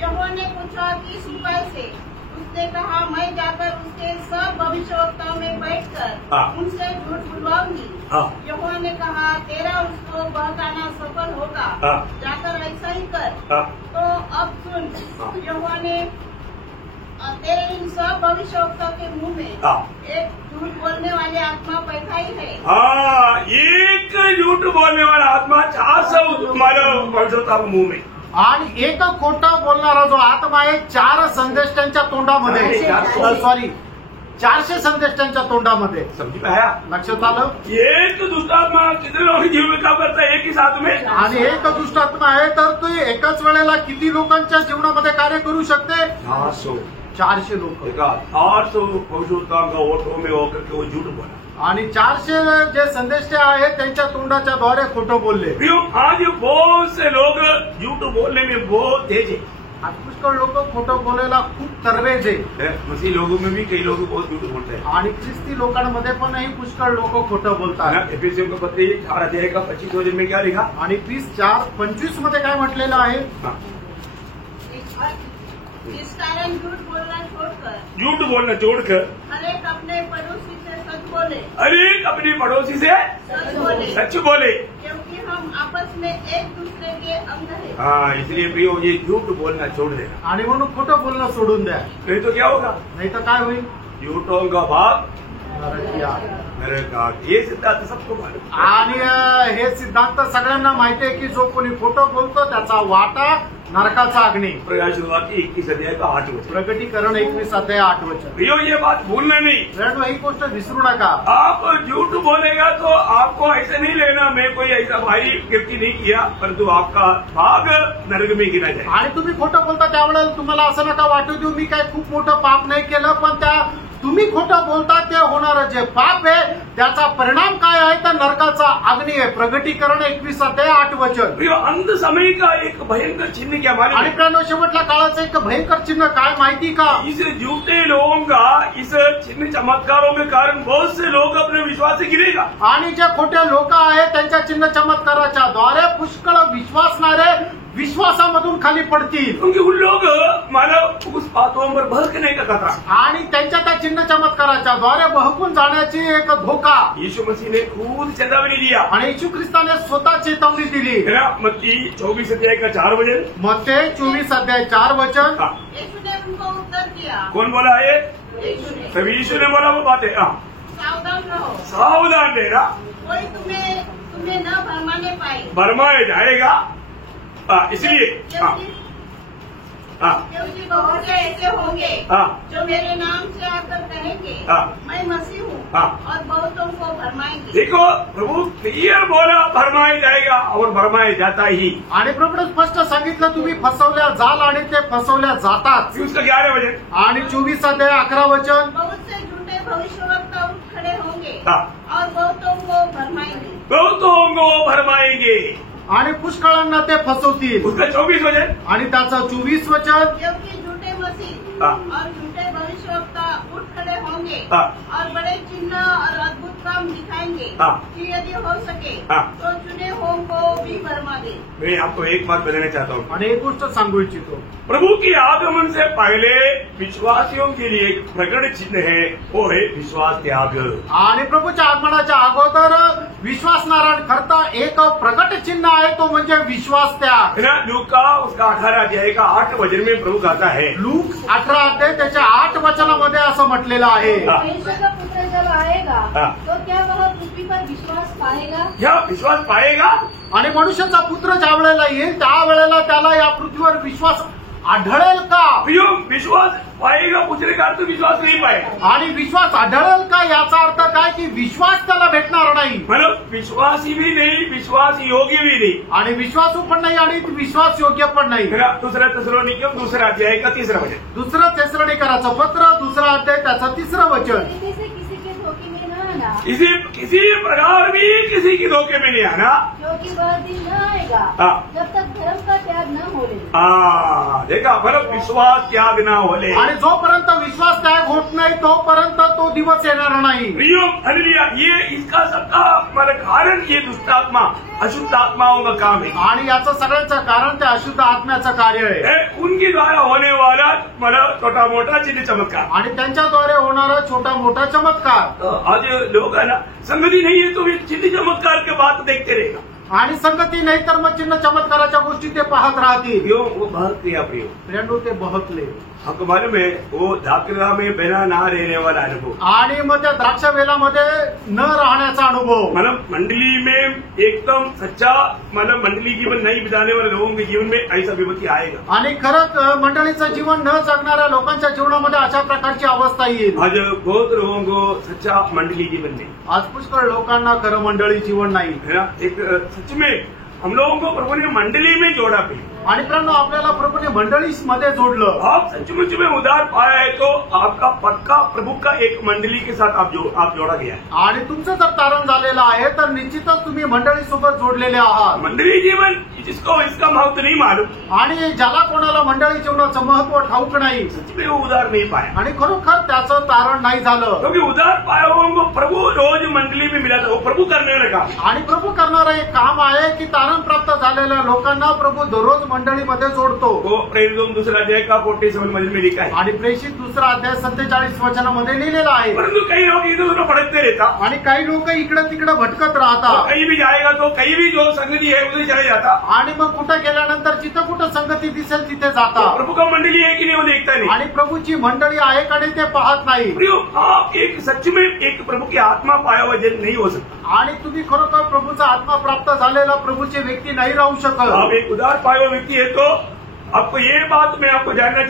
यहोवा ने पूछा कि सिपाही से? उसने कहा, मैं जाकर उसके सब भविष्यवक्ताओं में बैठकर हाँ। उनसे झूठ बुलवाऊंगी। हाँ। यहोवा ने कहा, तेरा उसको बहकाना सफल होगा। हाँ। जाकर ऐसा ही कर। हाँ। तो अब सुन, हाँ। यहोवा ने तेरे इन सब भविष्यवक्ताओं के मुंह में हाँ। एक झूठ बोलने वाली आत्मा बैठाई है। हाँ, एक झूठ बोलने वाला आत्मा 400 मानव भविष्यवक्ता के मुंह में। आणि एक खोटं बोलणारा जो आत्मा आहे 4 संदेष्टांच्या तोंडामध्ये, सॉरी 400 संदेष्टांच्या तोंडामध्ये। समझ में आया? लक्षात आलं? एक दुष्टात्मा कितने लोगों की जीवन में काम करता है एक ही साथ में? आणि एक दुष्टात्मा आहे तर तो एकाच वेळेला किती लोकांच्या जीवनामध्ये कार्य करू शकते? 400 लोक। 400 भविष्यवक्ताओं का वोटों में होकर के वो झूठ बोला। आणि 400 जे संदेष्टे आहेत त्यांच्या तोंडाच्या द्वारे खोटं बोलले। क्यों? आज बहुत से लोग झूठ बोलने में बहुत तेज है। आज पुष्कळ लोक खोटं बोलायला खूप तरवेज आहे। मसीह लोगों में भी कई लोग बहुत झूठ बोलते हैं। आणि ख्रिस्ती लोकांमध्ये पण ही पुष्कळ लोक खोटं बोलतात। एफएससियों का पत्र 4 अध्याय का 25 वचन में क्या लिखा? आणि 30:4-25 मध्ये काय म्हटलेलं आहे? हाँ। इस कारण झूठ बोलना छोड़कर झूठ बोलना छोड़कर हर एक अपने पड़ोसी से सच बोले। अरे अपनी पड़ोसी से सच बोले, सच बोले। क्योंकि हम आपस में एक दूसरे के अंग हैं। हाँ, इसलिए प्रियो ये झूठ बोलना छोड़ देना। आणि म्हणून खोटं बोलणं सोडून द्या, नहीं तो क्या होगा? नाही तर काय होईल? झूठों का भाग नरकीय। नरक आग। ये सिद्धांत सबको मालूम। आणि हे सिद्धांत सगळ्यांना माहिती आहे की जो कोणी खोटं बोलतो त्याचा वाटा नरकाचा अग्नी। प्रकाशवाक्य 21 अध्याय का 8 वचन। प्रकटीकरण 21 अध्याय 8 वचन। प्रियो ये बात भूलना नहीं। फ्रेंड ही गोष्ट विसरू नका। आप झूठ बोलेगा तो आपको ऐसे नहीं लेना मैं कोई ऐसा भारी व्यक्ति नहीं किया, परंतु आपका भाग नरक में गिना जाए। आणि तुम्ही खोटं बोलता त्यावेळेला तुम्हाला असं नका वाटू देऊ मी काय खूप मोठं पाप नाही केलं, पण त्या तुम्ही खोटं बोलता ते होणारं जे पाप आहे त्याचा परिणाम काय आहे तर नरकाचा अग्नी आहे। प्रकटीकरण 21 अध्याय 8 वचन। प्रियो अंत समय का एक भयंकर चिन्ह क्या मालूम आणि है? प्रणव शेवटल्या काळाचं एक भयंकर चिन्ह काय माहिती का? इस झूठे लोगों का इस चिन्ह चमत्कारों के कारण बहुत से लोग अपने विश्वास से गिरेगा। आणि जे खोटे लोक आहेत त्यांच्या चिन्ह चमत्काराच्या द्वारे पुष्कळ विश्वासणारे विश्वासामधून खाली पडतील। क्योंकि उन लोग मानव उस बातों पर भड़कने का खतरा। आणि त्यांच्या त्या चिन्ह चमत्काराच्या द्वारे बहकून जाण्याची एक धोका। यीशु मसीह ने खुद चेतावनी दिया आणि येशू ख्रिस्ताने स्वतः चेतावणी दिली। है ना? मत्ती 24 अध्याय का 4 वचन। मत्ते 24 अध्याय 4 वचन। हाँ। यीशु ने उनको उत्तर दिया। कौन बोला है? यीशु ने, तभी यीशु ने बोला वो बात है। हाँ। सावधान रहो, सावधान रहना, कोई तुम्हें न भरमाने पाए। भरमाया जाएगा। इसलिए हाँ। हाँ। क्योंकि बहुत से ऐसे होंगे हाँ। जो मेरे नाम से आकर कहेंगे, हाँ। मैं मसीह हूँ, हाँ। और बहुतों को भरमाएंगे। देखो प्रभु क्लियर बोला भरमाया जाएगा और भरमाया जाता ही। आणि प्रभूने स्पष्ट सांगितलं तुम्ही फसवल्या जाल आणि ते फसवल्या जातात। फिर उसका 11 वचन। आणि 24 अध्याय 11 वचन। बहुत से झूठे भविष्यवक्ता उठ खड़े होंगे हाँ। और बहुतों को भरमाएंगे। बहुतों को भरमाएंगे। आणि पुष्कळांना ते फसवतील। उसका 24 वचन। आणि त्याचं 24 वचन। क्योंकि झूठे मसीह हाँ। और झूठे भविष्यवक्ता उठ खड़े होंगे हाँ। और बड़े चिन्ह और अद्भुत काम दिखाएंगे हाँ। कि यदि हो सके हाँ। तो चुने होम को भी भरमा दे। मैं आपको एक बात बताना चाहता हूँ। आणि एक गोष्ट सांगू इच्छितो, प्रभु की आगमन से पहले विश्वासियों के लिए एक प्रकट चिन्ह है, वो है विश्वास त्याग। आणि प्रभूच्या आगमनाच्या अगोदर विश्वासनारायण करता एक प्रकट चिन्ह आहे, तो म्हणजे विश्वास त्याग। है ना, लूका उसका 18 अध्याय का 8 वचन में प्रभु कहता है, लूक 18 अध्याय त्याच्या 8 वचनामध्ये असं म्हटलेलं आहे, हाँ। मनुष्य का पुत्र जब आएगा हाँ। तो क्या वह पृथ्वी पर विश्वास पाएगा? क्या विश्वास पाएगा? आणि मनुष्याचा पुत्र ज्या वेळेला येईल त्यावेळेला त्याला या पृथ्वीवर विश्वास आढळेल का? प्रियो, विश्वास पाएगा पूछने का अर्थ विश्वास नहीं पाएगा। आणि विश्वास आढळेल का याचा अर्थ काय की विश्वास त्याला भेटणार नाही, मतलब विश्वासी भी नहीं, विश्वास योग्य भी नहीं। आणि विश्वासू पण नाही आणि विश्वास योग्य पण नाही। है ना, दूसरा थिस्सलुनीकियों दूसरा अध्याय का 3रा वचन। दुसरं थिस्सलुनीकराचं पत्र 2 अध्याय त्याचं 3रं वचन। इनमें से किसी के धोखे में न आना, किसी प्रकार भी किसी की धोखे में नहीं आना। क्योंकि वह दिन न आएगा हाँ। जब तक धर्म का त्याग न हो ले। देखा, मतलब विश्वास त्याग ना होले। आणि जोपर्यंत विश्वास त्याग होत नाही तोपर्यंत तो दिवस येणार नाही। प्रियो, हालेलुया, ये इसका सबका मतलब कारण ये दुष्ट आत्मा, अशुद्ध आत्माओं का काम है। आणि याचं सगळ्यांचं कारण ते अशुद्ध आत्म्याचं कार्य आहे, उनके द्वारा होने वाला मतलब छोटा मोटा चिन्ह चमत्कार। आणि त्यांच्याद्वारे होणारा छोटा मोठा चमत्कार। आज लोग है ना, संगति नहीं है तो वे चिन्ह चमत्कार के बात देखते रहेगा। आणि संगती नाही तर मग चिन्ह चमत्काराच्या गोष्टी ते पाहत राहतील। प्रियो, वो बहुत प्रिया प्रियो, प्रियांनो ते बहकले। आपको मालूम है वो द्राक्षावेला में बिना ना रहने वाला अनुभव, आणि मग त्या द्राक्ष वेलामध्ये न राहण्याचा अनुभव, मतलब मंडली में एकदम सच्चा मतलब मंडली जीवन नहीं बिताने वाले लोगों के जीवन में ऐसा विपत्ति आएगा। आणि खरंच मंडळीचं जीवन न जगणाऱ्या लोकांच्या जीवनामध्ये अशा प्रकारची अवस्था येईल। आज बहुत लोगों को सच्चा मंडली जीवन नहीं आज पुष्कळ लोकांना खरं मंडळी जीवन नाही, है ना। एक सच में हम लोगों को प्रभु ने मंडली में जोड़ा भी, आणि मित्रांनो आपल्याला प्रभूने मंडळीमध्ये जोडलं। आप सचमुच में उद्धार पाया है तो आपका पक्का प्रभु का एक मंडली के साथ आप जोड़ा गया है। आणि तुमचं जर तारण झालेलं आहे तर निश्चितच तुम्ही मंडळीसोबत जोडलेले आहात। मंडली जीवन जिसको इसका महत्व नहीं मालूम, आणि ज्याला कोणाला मंडळी जीवनाचं महत्व ठाऊक नाही सच में वो उद्धार नहीं पाया, आणि खरोखर त्याचं तारण नाही झालं, क्योंकि उद्धार पाया हुआ को प्रभु रोज मंडली में मिला था, वो प्रभु करने लगा। आणि प्रभू करणारं एक काम आहे की तारण प्राप्त झालेल्या लोकांना प्रभू दररोज मंडळीमध्ये जोडतो। वो प्रेरितों दूसरा अध्याय का 47 वचन में लिखा है। आणि प्रेषित 2 अध्याय 47 वचनामध्ये लिहिलेलं आहे। परंतु कई लोग इधर उधर भटकते रहता, आणि काही लोक इकडे तिकडे भटकत और राहतात, कहीं भी जाएगा तो कहीं भी जो संगति है उधर चले जाता। आणि मग कुठे गेल्यानंतर जिथं कुठं संगती दिसेल तिथे तो जातात, प्रभु का मंडली है कि नहीं वो देखता नहीं। आणि प्रभूची मंडळी आहे का नाही ते पाहत नाही। प्रियो, आप एक सच में एक प्रभु की आत्मा पाया हुआ जन नहीं हो सकता। आणि तुम्ही खरोखर प्रभूचा आत्मा प्राप्त झालेला प्रभूचे व्यक्ती नाही राहू शकत। आप एक उदार पाया हुआ व्यक्ति है तो आपको ये बात मैं आपको बताना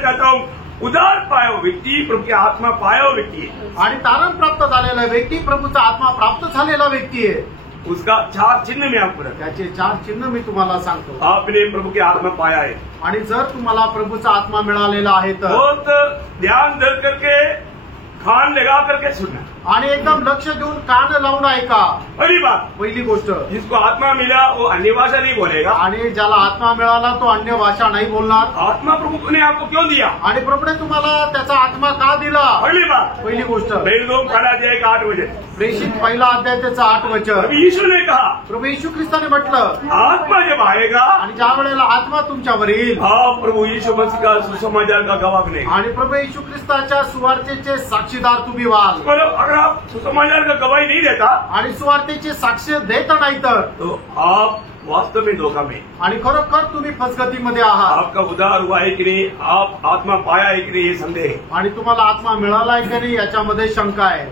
चाहता हूँ, उदार पाया हुआ व्यक्ति प्रभु की आत्मा पाया हुआ व्यक्ति है। आणि तारण प्राप्त झालेला व्यक्ती प्रभूचा आत्मा प्राप्त झालेला व्यक्ती आहे। उसका 4 चिन्ह मैं आपको रखा। त्याचे 4 चिन्ह मी तुम्हाला सांगतो। आपने प्रभु की आत्मा पाया है, आणि जर तुम्हाला प्रभूचा आत्मा मिळालेला आहे तर बहुत ध्यान धर करके कान लगा करके सुनना। आणि एकदम लक्ष देऊन कान लावून ऐका। पहली बात, पहिली गोष्ट, जिसको आत्मा मिला वो अन्य भाषा नहीं बोलेगा। आणि ज्याला आत्मा मिळाला तो अन्य भाषा नाही बोलणार। आत्मा प्रभु ने आपको क्यों दिया? आणि प्रभूने तुम्हाला त्याचा आत्मा का दिला? पहली बात, पहिली गोष्ट, प्रेरितों पहला अध्याय का 8 वचन, प्रेषित 1 अध्याय त्याचं 8 वचन। प्रभु यीशु ने कहा, प्रभू येशू ख्रिस्ताने म्हटलं, आत्मा जब आएगा आणि ज्या वेळेला आत्मा तुमच्यावर येईल आप प्रभु यीशु मसीह का सुसमाचार का गवाह बनेगा। आणि प्रभू येशू ख्रिस्ताच्या सुवार्तेचे साक्षीदार तुम्ही व्हाल। मतलब अगर आप सुसमाचार का गवाही नहीं देता आणि सुवार्तेचे साक्ष देत नाही तर तो आप वास्तव में धोखा में, आणि खरोखर तुम्ही फसगतीमध्ये आहात। आपका उद्धार हुआ है कि नहीं, आप आत्मा पाया है कि नहीं, ये संदेह है। आणि तुम्हाला आत्मा मिळाला आहे की नाही याच्यामध्ये शंका आहे।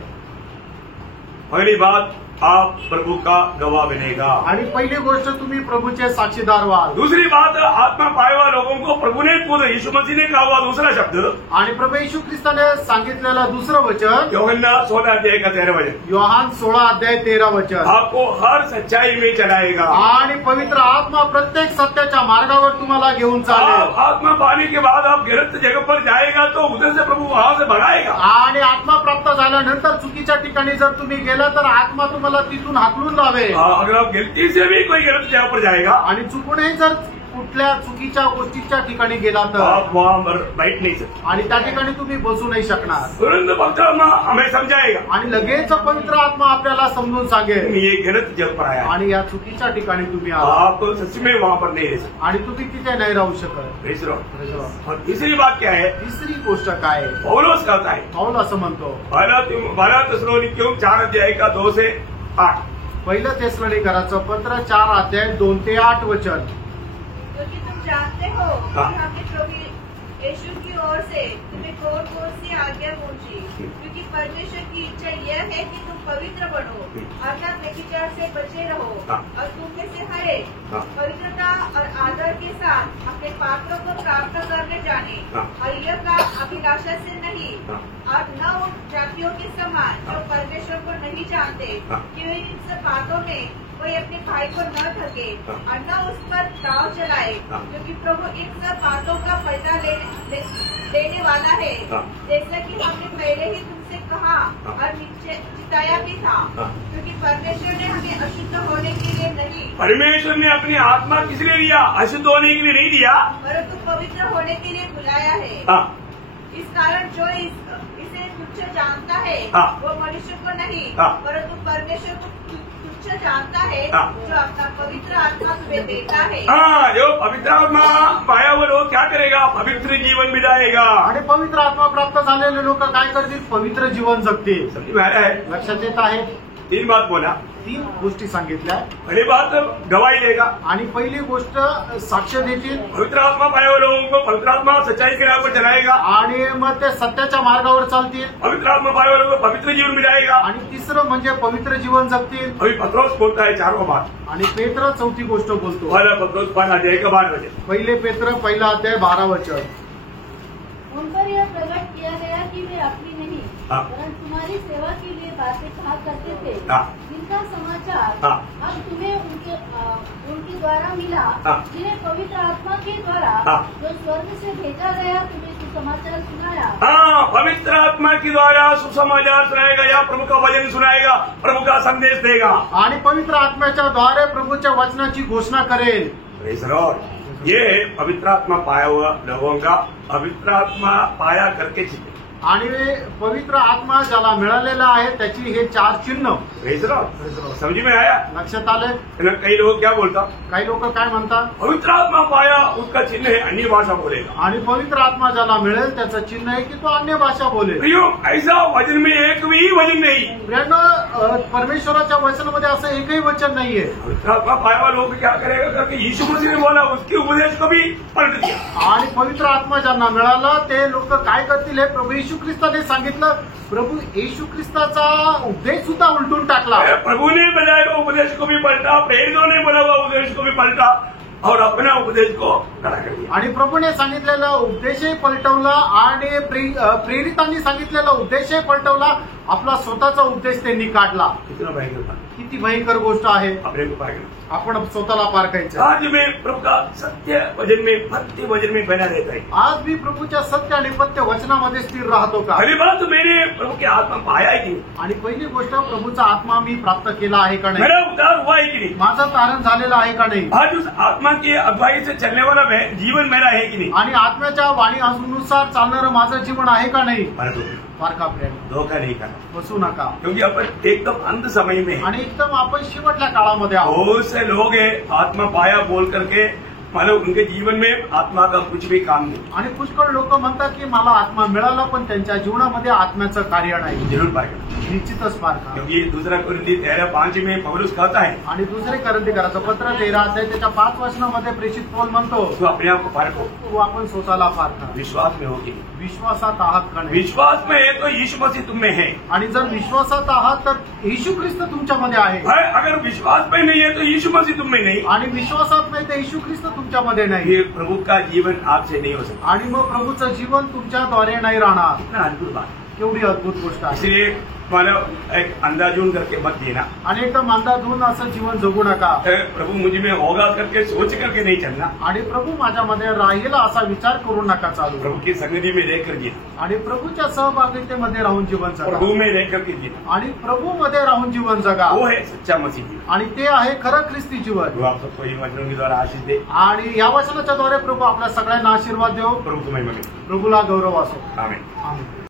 पहली बात, आप प्रभु का गवाह बनेगा। आणि पहिली गोष्ट, तुम्ही प्रभूचे साक्षीदार व्हाल। दूसरी बात, आत्मा पाए हुआ लोगों को प्रभु ने खुद यीशु मसीह ने कहा हुआ दूसरा शब्द, आणि प्रभू येशू ख्रिस्ताने सांगितलेलं दुसरं वचन, यूहन्ना 16 अध्याय का 13 वचन, योहान 16 अध्याय 13 वचन, आपको हर सच्चाई में चलाएगा। आणि पवित्र आत्मा प्रत्येक सत्याच्या मार्गावर तुम्हाला घेऊन चालेल। आप आत्मा पाने के बाद आप गलत जगह पर जाएगा तो उधर से प्रभु वहां से भगाएगा। आणि आत्मा प्राप्त झाल्यानंतर चुकीच्या ठिकाणी जर तुम्ही गेला तर आत्मा तुम्हाला तिथून हाकलून लावेल। अगर आप गलती से भी कोई गलत जगह पर जाएगा आणि चुकूनही जर कुठल्या चुकीच्या गोष्टीच्या ठिकाणी गेला तर आप वहाँ बैठ नहीं सकते। आणि त्या ठिकाणी तुम्ही बसू नाही शकणार तुरंत पवित्र आत्मा हमें समझाएगा आणि लगेच पवित्र आत्मा आपल्याला समजून तुम सांगेल ये गलत जगह पर आया है। आणि या चुकीच्या ठिकाणी तुम्ही आहात आप सच में वहाँ पर नहीं रह सकते। आणि तुम्ही तिथे नाही राहू शकत. Praise the Lord। और तीसरी बात क्या है? तिसरी गोष्ट काय आहे? पौलुस कहता है पाऊल असं म्हणतो पहला थिस्सलुनीकियों 4 अध्याय का 2 से 8। पहिलं थिस्सलुनीकरांचं पत्र 4 अध्याय 2 ते 8 वचन. क्योंकि तुम जानते हो हाँ। कि हमने प्रभु यीशु की ओर से तुम्हें कौन कौन सी आज्ञा पहुंची, क्योंकि परमेश्वर की इच्छा यह है कि तुम पवित्र बनो, अर्थात व्यभिचार से बचे रहो, हाँ। और तुम में से हर एक हाँ। पवित्रता और आदर के साथ अपने पात्रों को प्राप्त करने जाने, हाँ। और यह का अभिलाषा से नहीं, हाँ। और न उन जातियों के समान जो परमेश्वर को नहीं जानते, हाँ। कि इन सब बातों में कोई अपने भाई को न ठगे हाँ। और न उस पर दाव चलाए, हाँ। क्योंकि प्रभु इन सब बातों का बदला लेने वाला है, हाँ। जैसा कि हमने पहले ही तुमसे कहा हाँ। और चिताया भी था, हाँ। क्योंकि परमेश्वर ने हमें अशुद्ध होने के लिए नहीं परमेश्वर ने अपनी आत्मा किस लिए दिया? अशुद्ध होने के लिए नहीं दिया। परंतु पवित्र होने के लिए बुलाया है। हाँ। इस कारण जो इसे तुच्छ जानता है हाँ। वो मनुष्य को नहीं हाँ। परंतु परमेश्वर को तुच्छ जानता है, हाँ। जो अपना पवित्र आत्मा तुम्हें देता है। हाँ, जो पवित्र आत्मा पाया वो लोग क्या करेगा? पवित्र जीवन बिताएगा। आणि पवित्र आत्मा प्राप्त झालेले लोक काय करतील? पवित्र जीवन जगतील. समझ में आ रहा है? लक्षात येत आहे. 3 बात बोला। 3 गोष्टी सांगितल्या पहली बात गवाही देगा। आणि पहिली गोष्ट साक्ष देतील पवित्र आत्मा पाए हुए लोगों को पवित्र आत्मा सच्चाई के राह पर चलाएगा। आणि मग ते सत्याच्या मार्गावर चालतील. पवित्र आत्मा पाए हुए लोगों को पवित्र जीवन मिलाएगा। आणि तिसरं म्हणजे पवित्र जीवन जगतील. अभी पत्रोस बोलता है 4वां बात। आणि पेत्र चौथी गोष्ट बोलतो. पहला पत्रोस 5 अध्याय का 12 वचन। पहिले पेत्र पहिला अध्याय 12 वचन. उन पर यह प्रकट किया गया कि वे अपनी नहीं हाँ। परंतु तुम्हारी सेवा के लिए बातें कहा करते थे, हाँ। जिनका समाचार हाँ। अब तुम्हें उनके द्वारा मिला, हाँ। जिन्हें पवित्र आत्मा के द्वारा हाँ। जो स्वर्ग से भेजा गया तुम्हें सुसमाचार सुनाया. हाँ, पवित्र आत्मा के द्वारा सुसमाचार सुनाएगा या प्रभु का वचन सुनाएगा, प्रभु का संदेश देगा। आणि पवित्र आत्म्याच्या द्वारे प्रभूच्या वचनाची घोषणा करेल. Praise the Lord। ये है पवित्र आत्मा पाया हुआ लोगों का पवित्र आत्मा पाया करके चिन्ह। आणि पवित्र आत्मा ज्याला मिळालेला आहे त्याची हे 4 चिन्ह. Praise the Lord। समझ में आया? लक्षात आले? कई लोग क्या बोलता? काही लोक काय म्हणतात? पवित्र आत्मा पाया उसका चिन्ह है अन्य भाषा बोलेगा। आणि पवित्र आत्मा ज्याला मिळेल त्याचं चिन्ह आहे की तो अन्य भाषा बोलेल. प्रियो, ऐसा वचन में एक भी वचन नहीं। प्रियानं, परमेश्वराच्या वचनामध्ये असं एकही वचन नाहीये. पवित्र आत्मा पाया हुआ लोग क्या करेगा करके यीशु मसीह ने बोला, उसके उपदेश को भी पलट दिया। आणि पवित्र आत्मा ज्यांना मिळाला ते लोक काय करतील? हे प्रभू येशू ख्रिस्ताने सांगितलं. प्रभू येशू ख्रिस्ताचा उपदेश सुद्धा उलटून टाकला. प्रभु ने बताया हुआ उपदेश को भी पलटा, प्रेरितों ने बोला हुआ उपदेश को भी पलटा और अपना उपदेश को खड़ा कर दिया। आणि प्रभूने सांगितलेला उपदेशही पलटवला आणि प्रेरितांनी सांगितलेला उपदेशही पलटवला. आपला स्वतःचा उपदेश त्यांनी काढला. कितना भयंकर था। किती भयंकर गोष्ट आहे. अपने को पाएगा। आपण स्वतःला पारखायचं. आज में प्रभु का सत्य वचन में भक्ति वचन में बना रहता है। आज भी प्रभूच्या सत्य आणि पत्य वचनामध्ये स्थिर राहतो का? पहली बात तो मैंने प्रभु की आत्मा पाया है कि नहीं? आणि पहिली गोष्ट प्रभूचा आत्मा मी प्राप्त केला आहे का नाही? मेरा उद्धार हुआ है कि नहीं? माझं तारण झालेलं आहे का नाही? आज उस आत्मा की अगुवाई से चलने वाला जीवन मेरा है कि नहीं? आणि आत्म्याच्या वाणीनुसार चालणारं माझं जीवन आहे का नाही? पारखा प्रेम, धोखा नहीं करना, बसू नका. क्योंकि अपन एकदम अंत समय में आणि एकदम आपण शेवटल्या काळामध्ये आहोत. बहुत से लोग हैं आत्मा पाया बोल करके मतलब उनके जीवन में आत्मा का कुछ भी काम नहीं। आणि पुष्कळ लोक म्हणतात की मला आत्मा मिळाला पण त्यांच्या जीवनामध्ये आत्म्याचं कार्य नाही. जरूर पाएगा, निश्चितच पारखा. क्योंकि दूसरा कुरिन्थी 13:5 में पौलुस कहता है, आणि दुसरे करंथीकराचं पत्र 13 अध्याय त्याच्या 5 वचनामध्ये प्रेषित पौल म्हणतो तो अपने आप को पारखो, तो आपण स्वतःला पारखा. विश्वास में होगी। विश्वासात आहात का नाही? विश्वास में है तो यीशु मसीह तुम में है। आणि जर विश्वासात आहात तर येशू ख्रिस्त तुमच्यामध्ये आहे. अगर विश्वास में नहीं है तो यीशु मसीह तुम में नहीं। आणि विश्वासात नाही तर येशू ख्रिस्त तुमच्यामध्ये नाही. ये प्रभु का जीवन आपसे नहीं हो सकता। आणि मग प्रभूचं जीवन तुमच्याद्वारे नाही राहणार. कितना अद्भुत बात। केवढी अद्भुत गोष्ट आहे. इसलिए मानव एक अंदाजून करके मत देना, आणि एकदम अंदाधुन असं जीवन जगू नका. प्रभु मुझ में होगा करके सोच करके नहीं चलना, आणि प्रभू माझ्यामध्ये राहील असा विचार करू नका चालू. प्रभु की संगति में रहकर जीना, आणि प्रभूच्या सहभागितेमध्ये राहून जीवन जगा. प्रभु में रहकर के जीना, आणि प्रभू मध्ये राहून जीवन जगा. वो है सच्चा मसीह जीवन. आणि ते आहे खरं ख्रिस्ती जीवन. प्रभु आप सबको इन वचनों के द्वारा आशीष दे. आणि या वचनाच्या द्वारे प्रभू आपल्या सगळ्यांना आशीर्वाद देव. प्रभु तुम्हें मगे. प्रभूला गौरव असो. आमीन. आमीन.